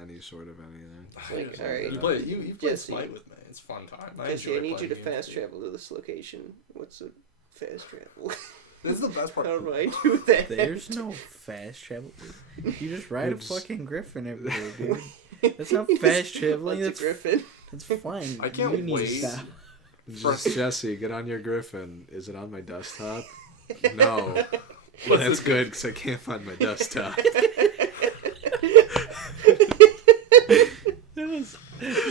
any sort of anything. Like, alright. You play. You play Jesse. Smite with me. It's a fun time. Jesse, I need you to playing fast games with travel to this location. What's a fast travel? This is the best part. How do I do that? There's no fast travel. You just ride a It's- fucking griffin everywhere, dude. That's not fast traveling. What's a That's griffin? that's fine. I can't you need wait. to stop. Just Jesse, get on your Griffin. Is it on my desktop? No. Well, that's good because I can't find my desktop.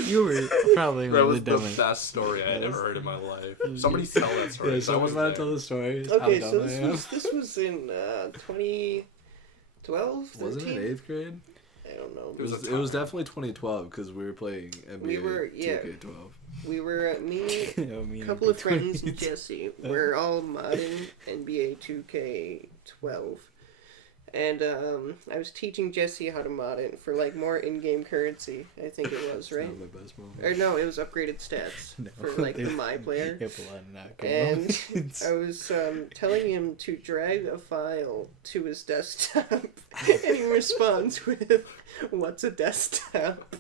You were probably That one of was the the dumbest. best story I had ever heard in my life. Somebody tell that story. Yeah, 'cause I someone wasn't want to there. tell the story. Okay, How so dumb I am. this was in 2012, Wasn't 13? it 8th grade? I don't know. It was a It was time. definitely 2012 because we were playing NBA We were- yeah. 2K12. We were me, I mean, a couple of friends, and between- Jesse. We're all modding NBA 2K12. And I was teaching Jesse how to mod it for like more in-game currency. I think it was, It's right? not my best moment. Or no, it was upgraded stats No, for like the there's- My Player. You have a lot of not good And moments. I was telling him to drag a file to his desktop, and he responds with, "What's a desktop?"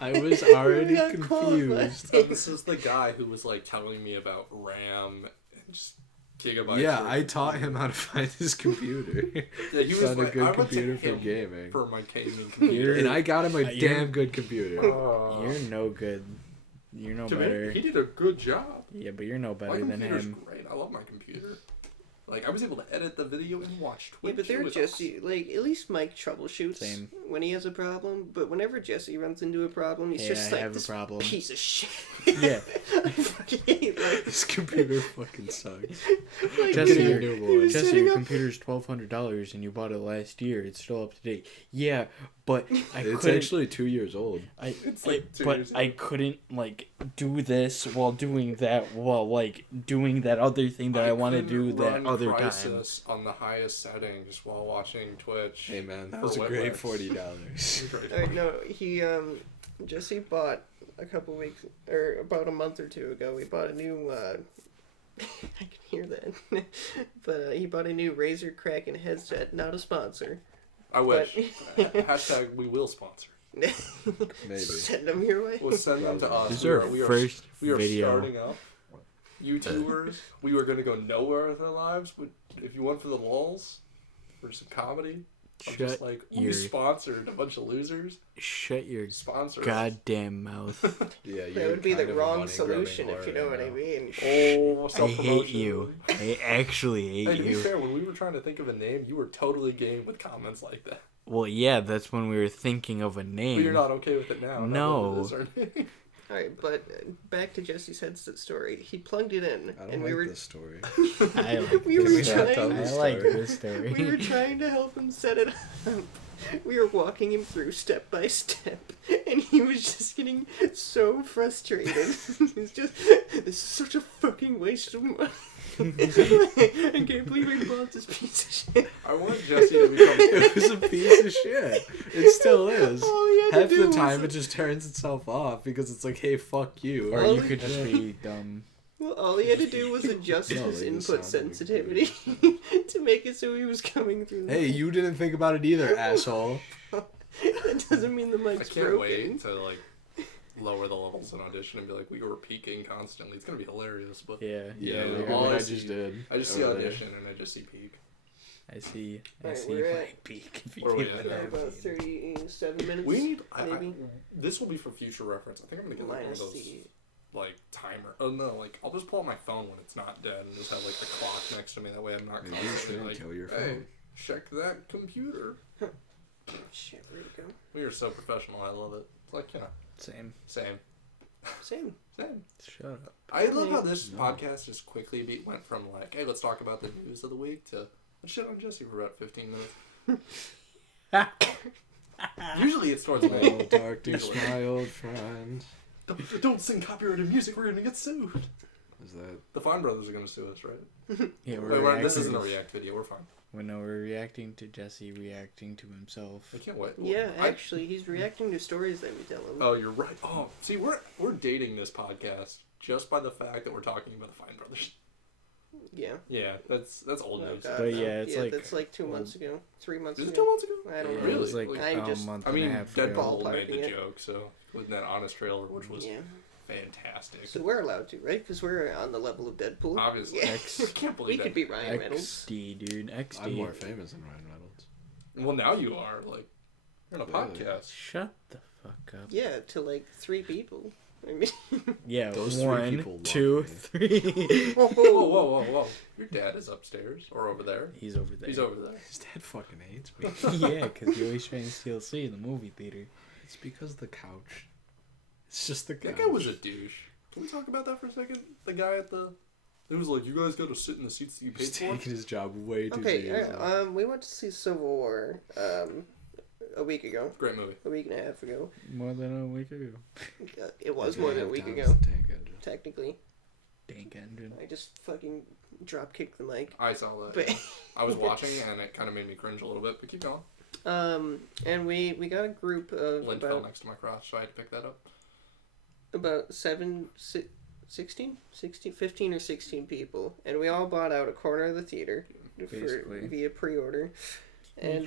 I was We already got confused. qualified. This is the guy who was like telling me about RAM and just gigabytes. Yeah, for- I taught him how to find his computer. Yeah, he was Found a like, good I went to computer for him gaming. for my gaming computer. And I got him a You're- damn good computer. You're no good. You're no to better. me, he did a good job. Yeah, but you're no My better than computer's him. great. I love my computer. Like, I was able to edit the video and watch Yeah, Twitch. but they're It was Jesse. Like, at least Mike troubleshoots Same. when he has a problem. But whenever Jesse runs into a problem, he's Hey, just I like have a this problem." piece of shit. Yeah. I fucking hate like, This computer fucking sucks. like Jesse, you know, your- he was Jesse, setting your up- computer's $1,200 and you bought it last year. It's still up to date. Yeah, but I It's couldn't. actually 2 years old. It's like 2 but years I couldn't like do this while doing that while like doing that other thing that I want to do couldn't that run other time. Crysis on the highest settings while watching Twitch. Hey man, that For was a wet great wets. $40. Alright, no, he Jesse bought a couple weeks or about a month or two ago. He bought a new. I can hear that, but he bought a new Razer Kraken headset. Not a sponsor, I wish. Hashtag we will sponsor. Maybe. Send them your way. We'll send them to us. This is our first we are video. starting up. YouTubers. We were gonna go nowhere with our lives, but if you went for the lulz, for some comedy, I'm just like, we sponsored a bunch of losers. Shut your Sponsor goddamn mouth. Yeah, That would be the wrong solution, if you know what I mean. Oh, I self-promotion. hate you. I actually hate Hey, to be you. fair, when we were trying to think of a name, you were totally game with comments like that. Well, yeah, that's when we were thinking of a name. But you're not okay with it now. No. Alright, but back to Jesse's headset story. He plugged it in, I don't and like we were this story. I like we were Can we not trying. tell I this like story? this story. We were trying to help him set it up. We were walking him through step by step, and he was just getting so frustrated. He's just, this is such a fucking waste of money. I can't believe I bought this piece of shit. I want Jesse to become. It was a piece of shit. It still is. All he had to Half do the was- time it just turns itself off because it's like, hey, fuck you. Or All you he- could just be dumb. Well, all he had to do was adjust No, his like, the input sound would be sensitivity to make it so he was coming through. Hey, you didn't think about it either, asshole. That doesn't mean the I mic's can't broken. wait to like lower the levels in audition and be like, we were peaking constantly. It's gonna be hilarious, but Yeah. Yeah, we like were- all what I I see- just did. I just see over there. audition and I just see peak. I see Alright, we're my at- peak. If you Where are we get at? what I About mean. 37 minutes. We need. maybe. This will be for future reference. I think I'm gonna get like one of Minus those the. like timer. Oh no, like I'll just pull out my phone when it's not dead and just have like the clock next to me. That way I'm not Maybe you constantly shouldn't like, kill your hey, phone. check that computer. Shit, where'd it go? We are so professional. I love it. It's like, you know, Same. same. Same. Shut up. I love how Really? this No. podcast just quickly went from like, hey, let's talk about the news of the week to let's shit on Jesse for about 15 minutes. Usually it's towards Oh, me. darkness, my old friend. Don't sing copyrighted music. We're gonna get sued. Is that... The Fine Brothers are gonna sue us, right? Yeah, Wait, this reacting- isn't a react video. We're fine. We're reacting to Jesse reacting to himself. I can't wait. Yeah, I- actually, he's reacting to stories that we tell him. Oh, you're right. Oh, see, we're dating this podcast just by the fact that we're talking about the Fine Brothers. Yeah. Yeah, that's old Oh, news. God, But no. yeah, it's like- that's like 2 well, months ago, 3 months Is it ago. 2 months ago? I don't Yeah, know. Really? It was like Like, I a just- month I and mean, a half ago. Deadpool made the Ballparking it. joke, so with that honest trailer, which was Yeah. fantastic. So we're allowed to, right? Because we're on the level of Deadpool. Obviously, Yeah. I can't we believe could that. be Ryan Reynolds. XD, dude. XD. I'm more famous than Ryan Reynolds. Well, now you are like you're on a Really? podcast. Shut the fuck up. Yeah, to like 3 people. I mean, Yeah, Those three one, people love 2, me. 3. Whoa, whoa, whoa! Your dad is upstairs or over there. He's over there. He's over there. His dad fucking hates me. Yeah, because you're always trying to steal C in the movie theater. It's because the couch. It's just the couch. That guy was a douche. Can we talk about that for a second? The guy at the. It was like, you guys got to sit in the seats that you paid He's for. taking his job way too okay, seriously. we went to see Civil War a week ago. Great movie. A week and a half ago. More than a week ago. It was Okay, more than a half week time's ago, the tank engine. technically. Dank engine. I just fucking drop kicked the mic. I saw that. But I was watching and it kind of made me cringe a little bit, but keep going. and we got a group of Lynn fell about next to my crotch, so I had to pick that up. about 16, 15 or 16 people, and we all bought out a corner of the theater Basically. via pre-order. And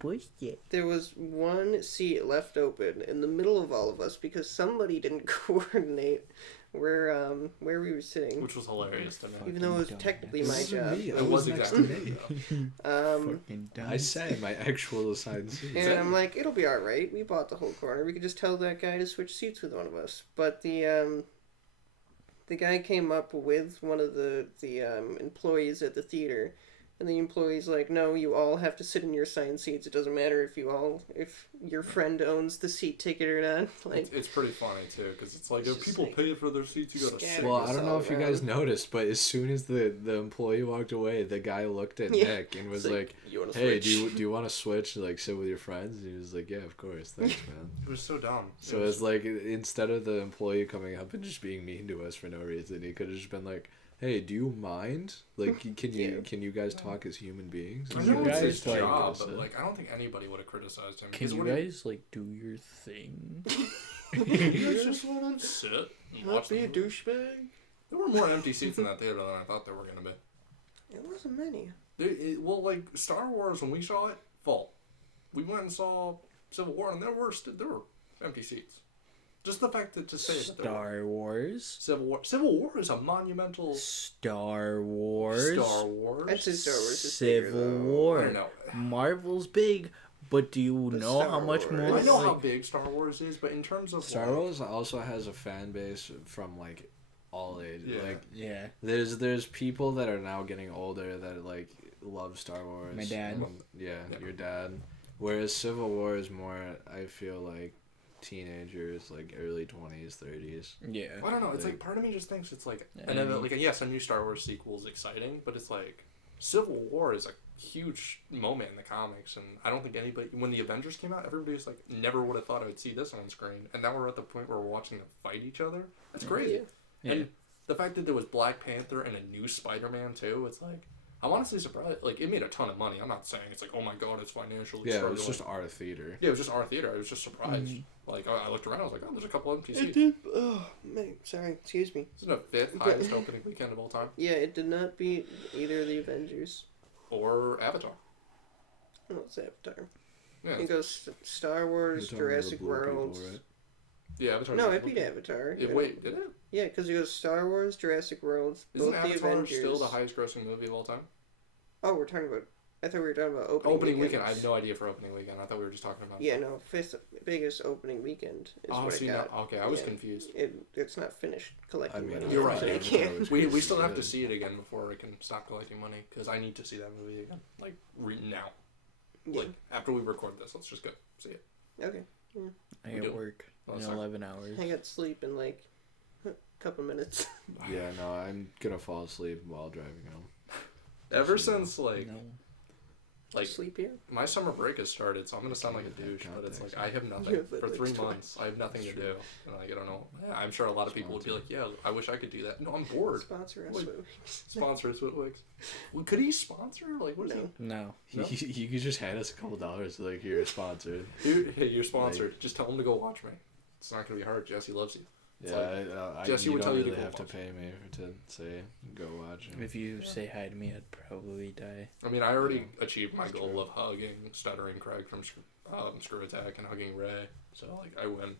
birthday. there was one seat left open in the middle of all of us because somebody didn't coordinate where we were sitting, Which was hilarious to me. even though it was Fucking technically This my isn't job. me. It I was was next exactly to me. me, though. Fucking dumb. I sat in my actual assigned seat. And I'm like, it'll be all right. We bought the whole corner. We could just tell that guy to switch seats with one of us. But the guy came up with one of the employees at the theater, and the employee's like, no, you all have to sit in your assigned seats. It doesn't matter if your friend owns the seat ticket or not. Like, It's pretty funny too, because it's like It's if just people like pay for their seats, you gotta sit. scattered. Well, us I don't know all if you guys around. noticed, but as soon as the employee walked away, the guy looked at Yeah. Nick and was It's like, you want to "Hey, switch? do you want to switch and like sit with your friends?" And he was like, "Yeah, of course, thanks, man." It was so dumb. So It was- it's like instead of the employee coming up and just being mean to us for no reason, he could have just been like, "Hey, do you mind? Like, can you guys talk as human beings?" I And know you it's guys, his like, job, go but sit. like I don't think anybody would have criticized him. Can because you what do guys, like, do your thing? You guys just want to sit and Not watch be the a movie? douchebag. There were more empty seats in that theater than I thought there were gonna be. It wasn't many. Well, like Star Wars, when we saw it, full. we went and saw Civil War, and there were empty seats. Just the fact that to say that Star Wars. Civil War is a monumental. Star Wars. I'd say Star Wars is Civil bigger, though. War. I don't know. Marvel's big, but do you But know Star how much Wars- more? I know how like, big Star Wars is, but in terms of Star like, Wars also has a fan base from like all ages. Yeah. Like yeah. there's people that are now getting older that like love Star Wars. My dad. Yeah, Yeah. your dad. Whereas Civil War is more, I feel like, teenagers, like early 20s, 30s. Yeah. I don't know. It's Like- like part of me just thinks it's like, Yeah, and then I mean- like yes, a new Star Wars sequel is exciting, but it's like Civil War is a huge moment in the comics, and I don't think anybody when the Avengers came out, everybody was like, never would have thought I would see this on screen, and now we're at the point where we're watching them fight each other. That's crazy. Yeah. And the fact that there was Black Panther and a new Spider-Man too, it's like I'm honestly surprised. Like it made a ton of money. I'm not saying it's like oh my god, it's financially. Yeah, it struggling. was just our theater. Yeah, it was just our theater. I was just surprised. Like I looked around, I was like, oh, there's a couple empty It seats. did. Oh, man. Sorry. Excuse me. This is the fifth highest opening weekend of all time, Yeah, it did not beat either of the Avengers. or Avatar. No, it's Avatar. Yeah, It goes Star Wars, You're talking about the Jurassic blue people, World. right? yeah. Avatar. No, it beat Avatar. Wait, did it? Yeah, because it goes Star Wars, Jurassic World, Isn't both the Avatar Avengers. still the highest-grossing movie of all time? Oh, we're talking about. I thought we were talking about opening Weekend. I weekends. had no idea for opening weekend. I thought we were just talking about. Yeah, no, fifth biggest opening weekend is Oh, what see, it got. no, okay, I was Yeah. confused. It's not finished collecting I mean, money. You're right. so they Avatar can't. was We crazy still have to good. see it again before I can stop collecting money because I need to see that movie again. Like now, Yeah. like after we record this, let's just go see it. Okay. I We got do. work Oh, in sorry. 11 hours. I got sleep in like a couple minutes. Yeah, no, I'm gonna fall asleep while driving home. Ever since like No. Sleep here. my summer break has started, so I'm gonna sound like a douche, but it's like I have nothing Yeah, but for like 3 twice. months. I have nothing to That's do, and like I don't know. Yeah, I'm sure a lot of people would be like, "Yeah, I wish I could do that." No, I'm bored. Sponsor us. Wait. Louis. Sponsor us with Wix. Well, could he sponsor? Like, what is No. No. No? You could just hand us a couple dollars, like you're sponsored. he? Hey, you're sponsored. Just tell him to go watch me. It's not gonna be hard. Jesse loves you. It's Yeah, Jesse you would don't tell you to really go have to watch. pay me to say go watch it. If you say hi to me, I'd probably die. I mean, I already Yeah, achieved my that's goal true. of hugging Stuttering Craig from Screw Attack and hugging Ray. So like, I win.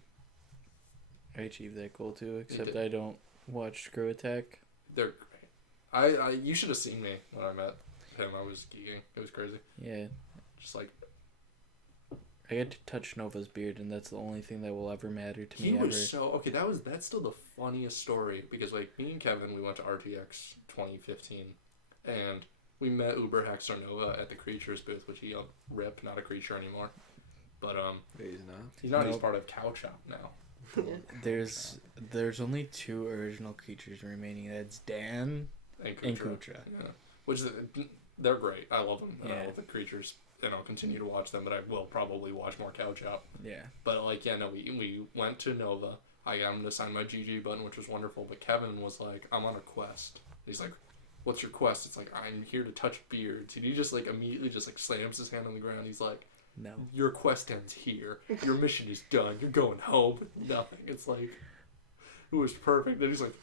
I achieved that goal too, except did. I don't watch Screw Attack. They're great. You should have seen me when I met him. I was geeking. It was crazy. Yeah. Just like I got to touch Nova's beard, and that's the only thing that will ever matter to he me was ever. so okay. That's still the funniest story because like me and Kevin, we went to RTX 2015, and we met Uber Hexer Nova at the Creatures booth, which he rip, not a creature anymore. But He's not. he's not. He's Nope. part of Cow Shop now. Yeah. There's only 2 original creatures remaining. That's Dan And and Kutra. Kutra. Yeah. Which they're great. I love them. Yeah. I love the creatures, and I'll continue to watch them. But I will probably watch more Cow Chop. Yeah. But like, yeah, no, we went to Nova. I got him to sign my GG button, which was wonderful. But Kevin was like, "I'm on a quest." He's like, "What's your quest?" It's like, "I'm here to touch beards." And he just like immediately just like slams his hand on the ground. He's like, No. "Your quest ends here. Your mission is done. You're going home with nothing." It's like, it was perfect. And he's like,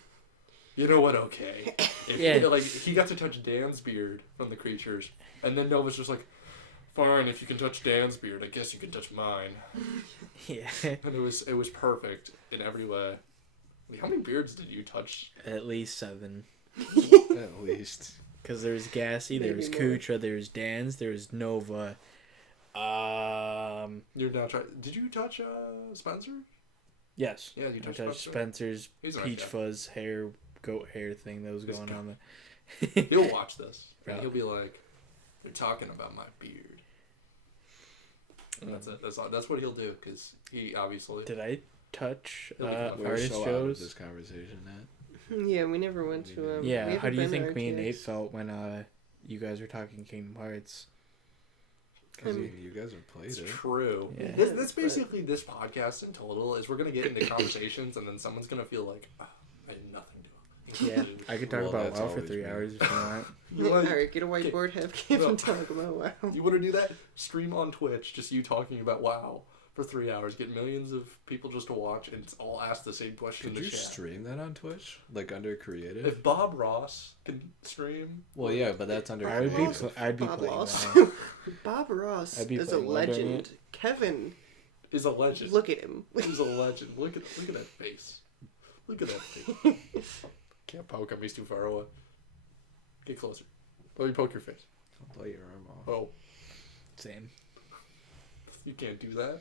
"You know what? Okay." Yeah. Like he got to touch Dan's beard from the creatures, and then Nova's just like, "Fine, if you can touch Dan's beard, I guess you can touch mine." Yeah. And it was perfect in every way. How many beards did you touch? At least 7. At least. Because there's Gassy, Maybe there's more. Kutra, there's Dan's, there's Nova. You're now trying. Did you touch Spencer? Yes. Yeah, you I touched touched Spencer. Spencer's He's a nice peach guy. fuzz hair, goat hair thing that was This going guy. on there. He'll watch this and Yeah. he'll be like, "They're talking about my beard." And that's it. That's what he'll do because he obviously. Did I touch He'll be fine. We're artist so out of shows? this conversation now. Yeah, we never went to. we Yeah, haven't how do you been to think me and Nate RTX. felt when you guys were talking Kingdom Hearts? Because I mean- you guys have played It's it. true. Yeah. That's basically this podcast in total. Is we're gonna get into conversations and then someone's gonna feel like, "Ah, I had nothing to Yeah, I could talk Well, about that's WoW for always 3 me. hours if you want. You want, Alright, get a whiteboard, have Kevin No. talk about WoW. you want to do that? Stream on Twitch, just you talking about WoW for 3 hours, get millions of people just to watch, and it's all ask the same question Could in you the chat. stream that on Twitch? Like under creative? If Bob Ross can stream, Well, yeah, but that's under I'd be creative. I'd be Bob playing Ross. that. Bob Ross I'd be is a playing while doing legend. Kevin, is a legend. look at him. He's a legend. Look at that face. Look at that face. Can't poke him. He's too far away. Get closer. Let me poke your face. I'll bite your arm off. Oh, Same. you can't do that.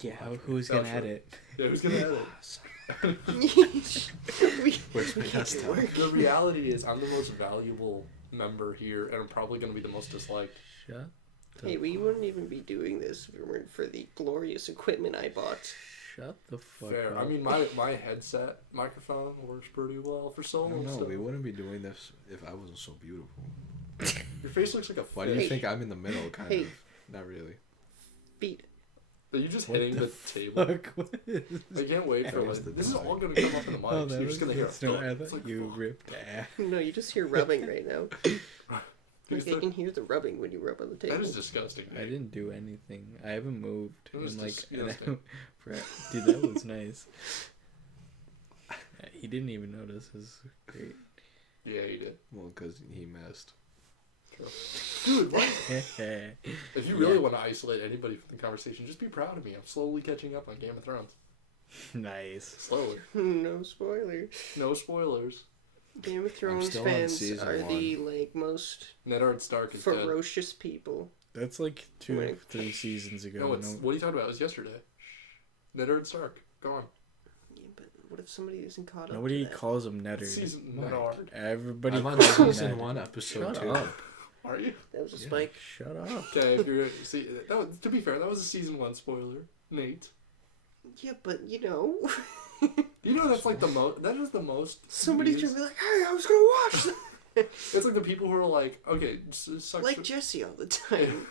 Yeah, who's That was gonna true. edit? Yeah, who's gonna edit? Where's my desktop? The reality is, I'm the most valuable member here, and I'm probably gonna be the most disliked. Shut. Hey, we wouldn't even be doing this if it weren't for the glorious equipment I bought. Shut the fuck Fair. up. I mean, my headset microphone works pretty well for I solo don't know. stuff. We wouldn't be doing this if I wasn't so beautiful. Your face looks like a Why do fish. you think I'm in the middle? Kind Hey. of. Not really. Beat. Are you just What hitting the the table? Fuck. What is I can't wait for That was the this is dog. all gonna come up in the mic. Oh, so that you're just was gonna hear good. No, I it's thought like, you fuck. ripped ass. No, you just hear rubbing right now. Dude, Like, I can hear the rubbing when you rub on the table. that is disgusting. I didn't do anything. I haven't moved. It was in like, disgusting. dude, that was nice. He didn't even notice. It was great. Yeah, you did. Well, because he missed. Dude, what? Nice. If you really want to isolate anybody from the conversation, just be proud of me. I'm slowly catching up on Game of Thrones. Slowly. No spoilers. No spoilers. Game of Thrones still on fans season are the like most Ned Stark is dead. ferocious people. That's like Wait. 3 seasons ago. No, what are you talking about? It was yesterday. Ned Stark. Go on. Yeah, but what if somebody isn't caught up? Nobody to that? calls him Neddard. Season Mike. Ned. Everybody I'm on calls him season Ned. 1, episode Shut 2. up. Are you? That was a Yeah. spike. Shut up. Okay, if you're see that was, to be fair, that was a season 1 spoiler. Nate. Yeah, but you know, You know that's like the most. That is the most. somebody's views. gonna be like, "Hey, I was gonna watch that." It's like the people who are like, okay, sucks. Like Jesse all the time.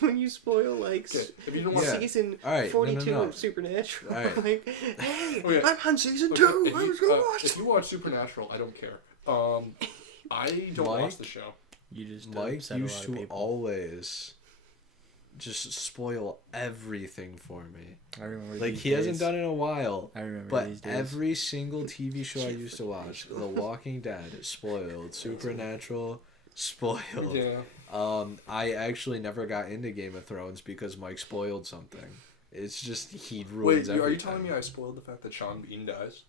When you spoil like Okay, if you don't want Yeah. season All right, 42 no. of Supernatural, All right. like, hey, Okay. I'm on season Okay, 2. if I you- was gonna watch. If you watch Supernatural, I don't care. I don't watch Mike? the show. You just Mike upset a used lot to of people. always just spoil everything for me. I remember Like, these he hasn't days. done it in a while. I remember But these days. every single TV show I used to watch, The Walking Dead, spoiled. Supernatural, spoiled. Yeah. I actually never got into Game of Thrones because Mike spoiled something. It's just he Wait, ruins everything. are you telling me I spoiled the fact that Sean Bean dies?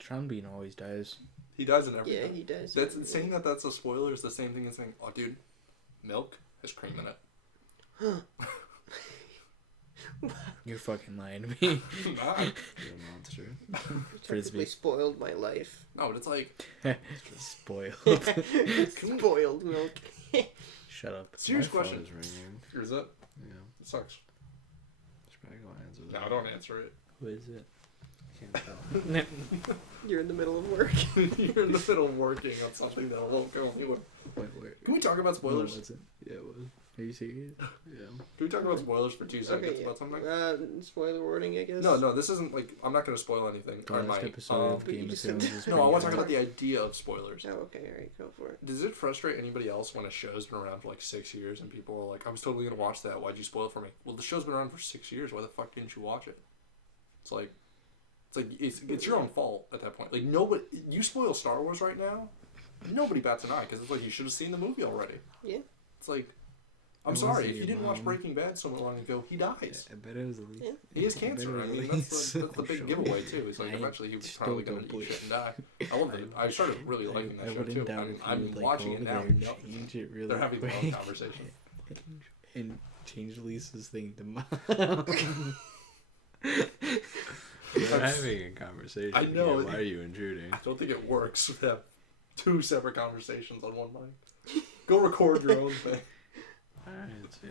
Sean Bean always dies. He dies in every. Yeah, he does. That's saying that's a spoiler is the same thing as saying, "Oh, dude, milk has cream in it." You're fucking lying to me. Nah. You're a monster. Technically Frisbee. spoiled my life. No, but it's like Spoiled. Spoiled milk. Shut up. serious My phone question. is ringing. Is it? Yeah. It sucks. Should probably go answer No, that. don't answer it. Who is it? Can't tell. You're in the middle of work. You're in the middle of working on something that won't go anywhere. Wait. Can we talk about spoilers? No, was it? Yeah, it was. Are you serious? Yeah. Can we talk about spoilers for 2 seconds Okay, about something? spoiler warning, I guess. No, this isn't like I'm not gonna spoil anything. The Or last might. episode of but you Game of just said- Thrones is No, I pretty want to talk good. about the idea of spoilers. Oh, okay, alright, go for it. Does it frustrate anybody else when a show's been around for like 6 years and people are like, I was totally gonna watch that, why'd you spoil it for me? Well, the show's been around for 6 years, why the fuck didn't you watch it? It's your own fault at that point. Like, nobody, you spoil Star Wars right now, nobody bats an eye, because it's like, you should have seen the movie already. Yeah. It's like, I'm It sorry, wasn't if you your didn't watch mom. Breaking Bad so long ago, he dies. I bet it was at least. Yeah. He has cancer. I mean, that's the big Sure. giveaway, too. It's like, I eventually he was still probably gonna don't eat believe- shit and die. I love it. I started really liking that I show, wouldn't too. doubt if you I'm would, like, watching go it over now. there and Yep. change it really They're having their own quick. conversation. And change Lisa's thing to mine. We're That's- having a conversation. I know. Here. Why are you intruding? I don't think it works to have 2 separate conversations on one mic. Go record your own thing.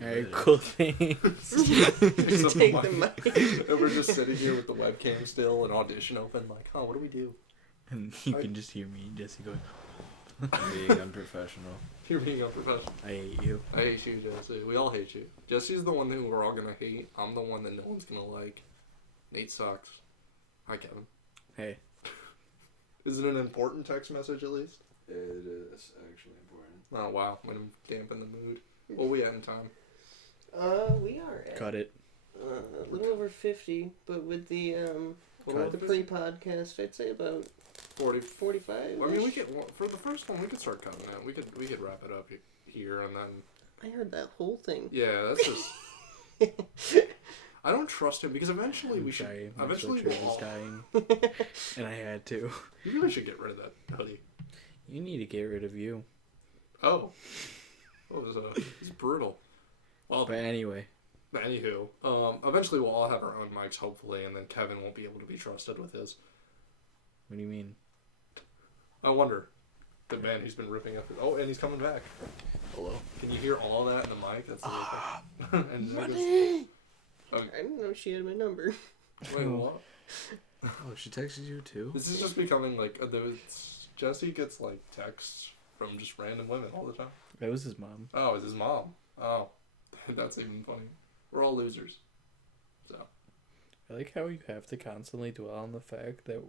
Alright, cool things. Except Take the the mic. mic. And we're just sitting here with the webcam still and audition open, like, oh, what do we do? And you can just hear me and Jesse going, Being unprofessional. You're being unprofessional. I hate you. I hate you, Jesse. We all hate you. Jesse's the one who we're all gonna hate. I'm the one that no one's gonna like. Nate sucks. Hi, Kevin. Hey. Is it an important text message at least? It is actually important. Oh, wow. I'm gonna dampen the mood. What we at in time? We are at Cut it. a little over 50, but with the pre-podcast, I'd say about 45. I mean, we could for the first one we could start cutting it. We could wrap it up here and then. I heard that whole thing. Yeah, that's just. I don't trust him because eventually we should. Sorry, my Eventually, sweatshirt we'll is dying, and I had to. You really should get rid of that hoodie. You need to get rid of you. Oh, he's brutal. Well, But anyway, anywho, eventually we'll all have our own mics, hopefully, and then Kevin won't be able to be trusted with his. what do you mean? I wonder. The man who's been ripping up. Oh, and he's coming back. Hello. Can you hear all that in the mic? That's the weird thing. And there goes- I didn't know she had my number. Wait, what? Oh, she texted you too? This is just becoming like Jesse gets like texts from just random women all the time. That was his mom. Oh, it's his mom. Oh, that's even funny. We're all losers. So. I like how you have to constantly dwell on the fact that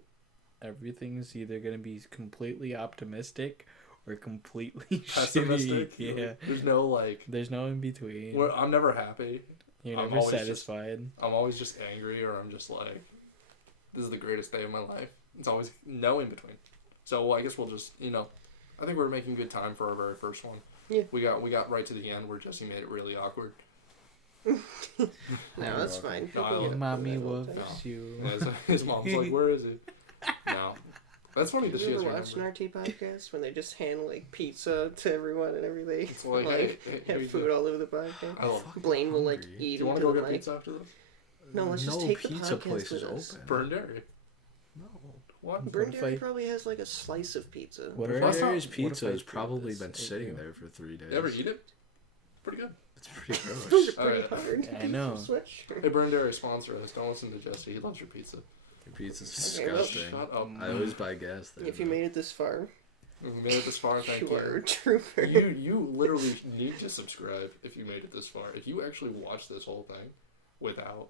everything's either going to be completely optimistic or completely Pessimistic. shitty. Yeah. There's no like. There's no in between. I'm never happy. You're I'm never always satisfied. I'm always just angry, or I'm just like, this is the greatest day of my life. It's always no in between. So I guess we'll just, I think we're making good time for our very first one. Yeah. We got right to the end where Jesse made it really awkward. No, that's fine. No, I People love get Mommy that all the loves time. you. And his mom's like, where is he? No. That's funny that Did she you has ever your watch an number. RT podcast when they just hand like pizza to everyone and everything? It's like, hey, here have you food go. all over the podcast. I love Blaine will like hungry. Do eat you want to into go the get mic. pizza after this? No, let's just No take the pizza podcast place with is us. open. Burn Dairy. No. What? Burn What if Dairy I- probably has like a slice of pizza. What if Burn I- Dairy's what if I pizza has do probably this? been sitting there for 3 days. You ever eat it? Pretty good. It's pretty Those gross. are pretty Oh, hard. I know. Switch. Hey, Burn Dairy, sponsor us. Don't listen to Jesse. He loves your pizza. Your pizza's Okay, well, disgusting. Shut up. I always buy gas there. If you made it this far, If you made it this far, thank you are a you. trooper. You literally need to subscribe if you made it this far. If you actually watched this whole thing without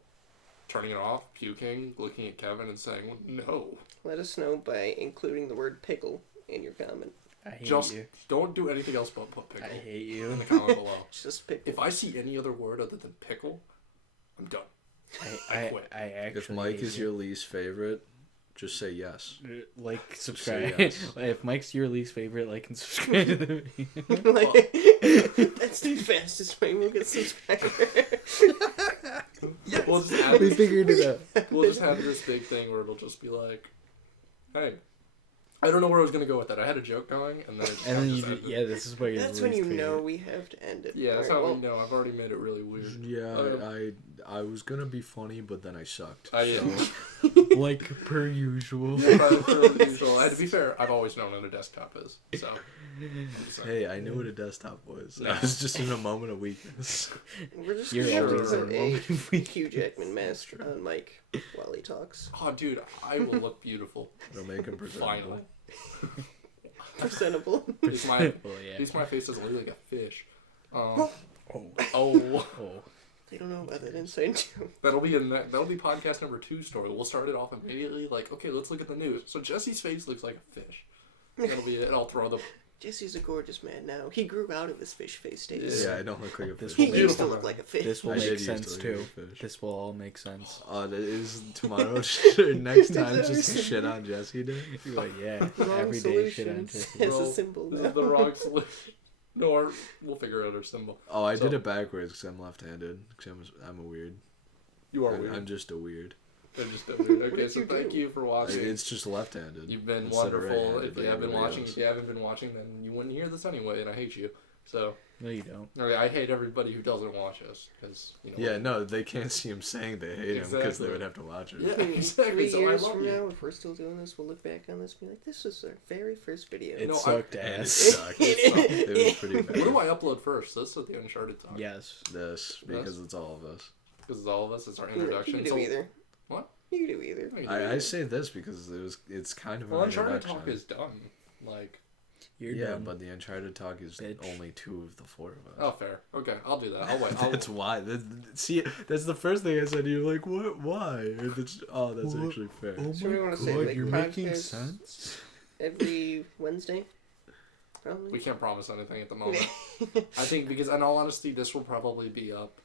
turning it off, puking, looking at Kevin and saying, no. Let us know by including the word pickle in your comment. I hate Just you. don't do anything else but put pickle I hate in you. the comment below. Just pickle. If I see any other word other than pickle, I'm done. I quit. I actually If Mike hate is you. your least favorite, just say yes. Like, Say subscribe. yes. If Mike's your least favorite, like and subscribe to the video. Like, that's the fastest way we'll get subscribers. We'll just have We figured it out. we'll just have this big thing where it'll just be like, hey. I don't know where I was going to go with that. I had a joke going, and then it just And then got you, this ended. yeah, this is where you're That's the when you least know favorite. we have to end it. Yeah, that's Alright, how well, we know. I've already made it really weird. Yeah, I was gonna be funny, but then I sucked. I am. so. Like per usual. Yeah, per usual. And to be fair, I've always known what a desktop is. So, so. Hey, I knew what a desktop was. No. I was just in a moment of weakness. We're just You're going to always put in a a moment of weakness. Hugh Jackman mask on Mike while he talks. Oh, dude, I will look beautiful. It'll make him presentable. Finally. Presentable. At least my, Oh, at yeah. least my face doesn't look like a fish. Oh. Oh, Oh. They don't know about that inside joke. that'll be podcast number 2 story. We'll start it off immediately. Like, okay, let's look at the news. So Jesse's face looks like a fish. That'll be it. I'll throw the. Jesse's a gorgeous man now. He grew out of his fish face days. Yeah, I don't look like a This fish. He will used to Beautiful look man. like a fish. This will I make did used sense to look too. like a fish. This will all make sense. That is tomorrow. Next time, Is that just our- shit on Jesse Day. You're like, yeah, Wrong every day shit solution on Jesse. has Well, a symbol This now. is the wrong solution. No, we'll figure out our symbol. Oh, I did So- it backwards because I'm left-handed. Because I'm a weird. You are weird. I'm just a weird. They're just weird. Okay, did so you thank do? you for watching. It's just left-handed. You've been instead of wonderful. right-handed If you like have been everybody watching, else. if you haven't been watching, then you wouldn't hear this anyway, and I hate you. So, No, you don't. okay, I hate everybody who doesn't watch us because you know. Yeah, no, they can't see him saying they hate him because Exactly. they would have to watch it. Yeah, Maybe exactly. 3 So I years love from you. now, if we're still doing this, we'll look back on this and be like, this was our very first video. It know, sucked And it ass. sucked. It was pretty bad. What do I upload first? This is the Uncharted talk. Yes. This, because it's all of us. Because it's all of us. It's our You introduction. can do So- either. What? You can do either. No, you do I either. say this because it's kind of Well, an Uncharted introduction. talk is done. Like, You're yeah, done. but the Uncharted talk is Bitch. only 2 of the 4 of us. oh, fair. Okay, I'll do that. I'll wait. That's why. See, that's the first thing I said. You're like, what? Why? And that's actually fair. So we want to say, like, you're making podcast sense. every Wednesday? Probably. We can't promise anything at the moment. I think because, in all honesty, this will probably be up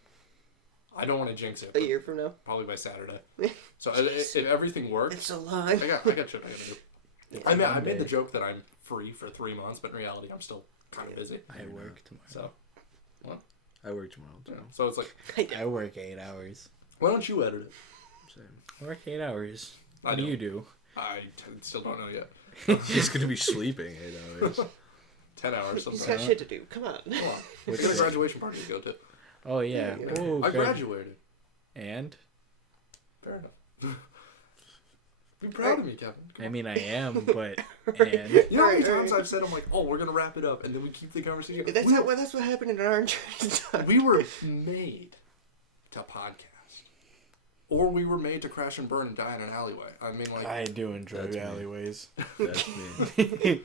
I don't want to jinx it. A year from now. Probably by Saturday. So if everything works, It's so long. I got shit I gotta do. It's I Monday. made the joke that I'm free for 3 months, but in reality, I'm still kind of busy. I work tomorrow. So, I work tomorrow too. so it's like, I work 8 hours. why don't you edit it? Same. I work 8 hours. I What do you don't. do? Still don't know yet. He's gonna be sleeping 8 hours. 10 hours He's sometimes. got shit to do. Come on. Come on. We What's got a that? graduation party to go to. Oh yeah. Yeah. Ooh, I graduated. And Fair enough. Be proud of me, Kevin. Come I on. mean, I am, but and You know how many Alright, times I've said, I'm like, oh, we're going to wrap it up, and then we keep the conversation. That's what happened in our church. We were made to podcast. Or we were made to crash and burn and die in an alleyway. I mean, like, I do enjoy That's me. alleyways. That's me.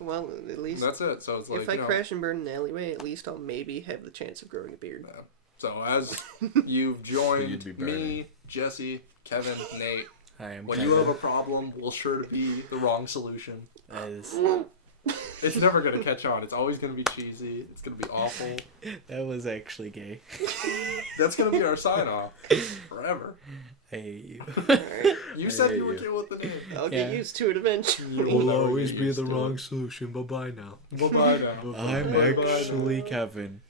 Well, at least that's it. So it's like, if I crash and burn in an alleyway, at least I'll maybe have the chance of growing a beard. So as you've joined You'd be me, burning. Jesse, Kevin, Nate, I am. when you have a problem, we'll sure to be the wrong solution. That is, It's never going to catch on. It's always going to be cheesy. It's going to be awful. that was actually gay. That's going to be our sign-off forever. I hate you. Alright. You I said hate you were you. good with the name. I'll get Yeah. used to it eventually. You Will never always get be used the to wrong it. solution. Bye bye now. Bye-bye now. I'm Bye-bye actually now. Kevin.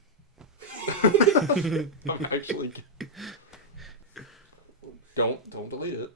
I'm actually... Don't delete it.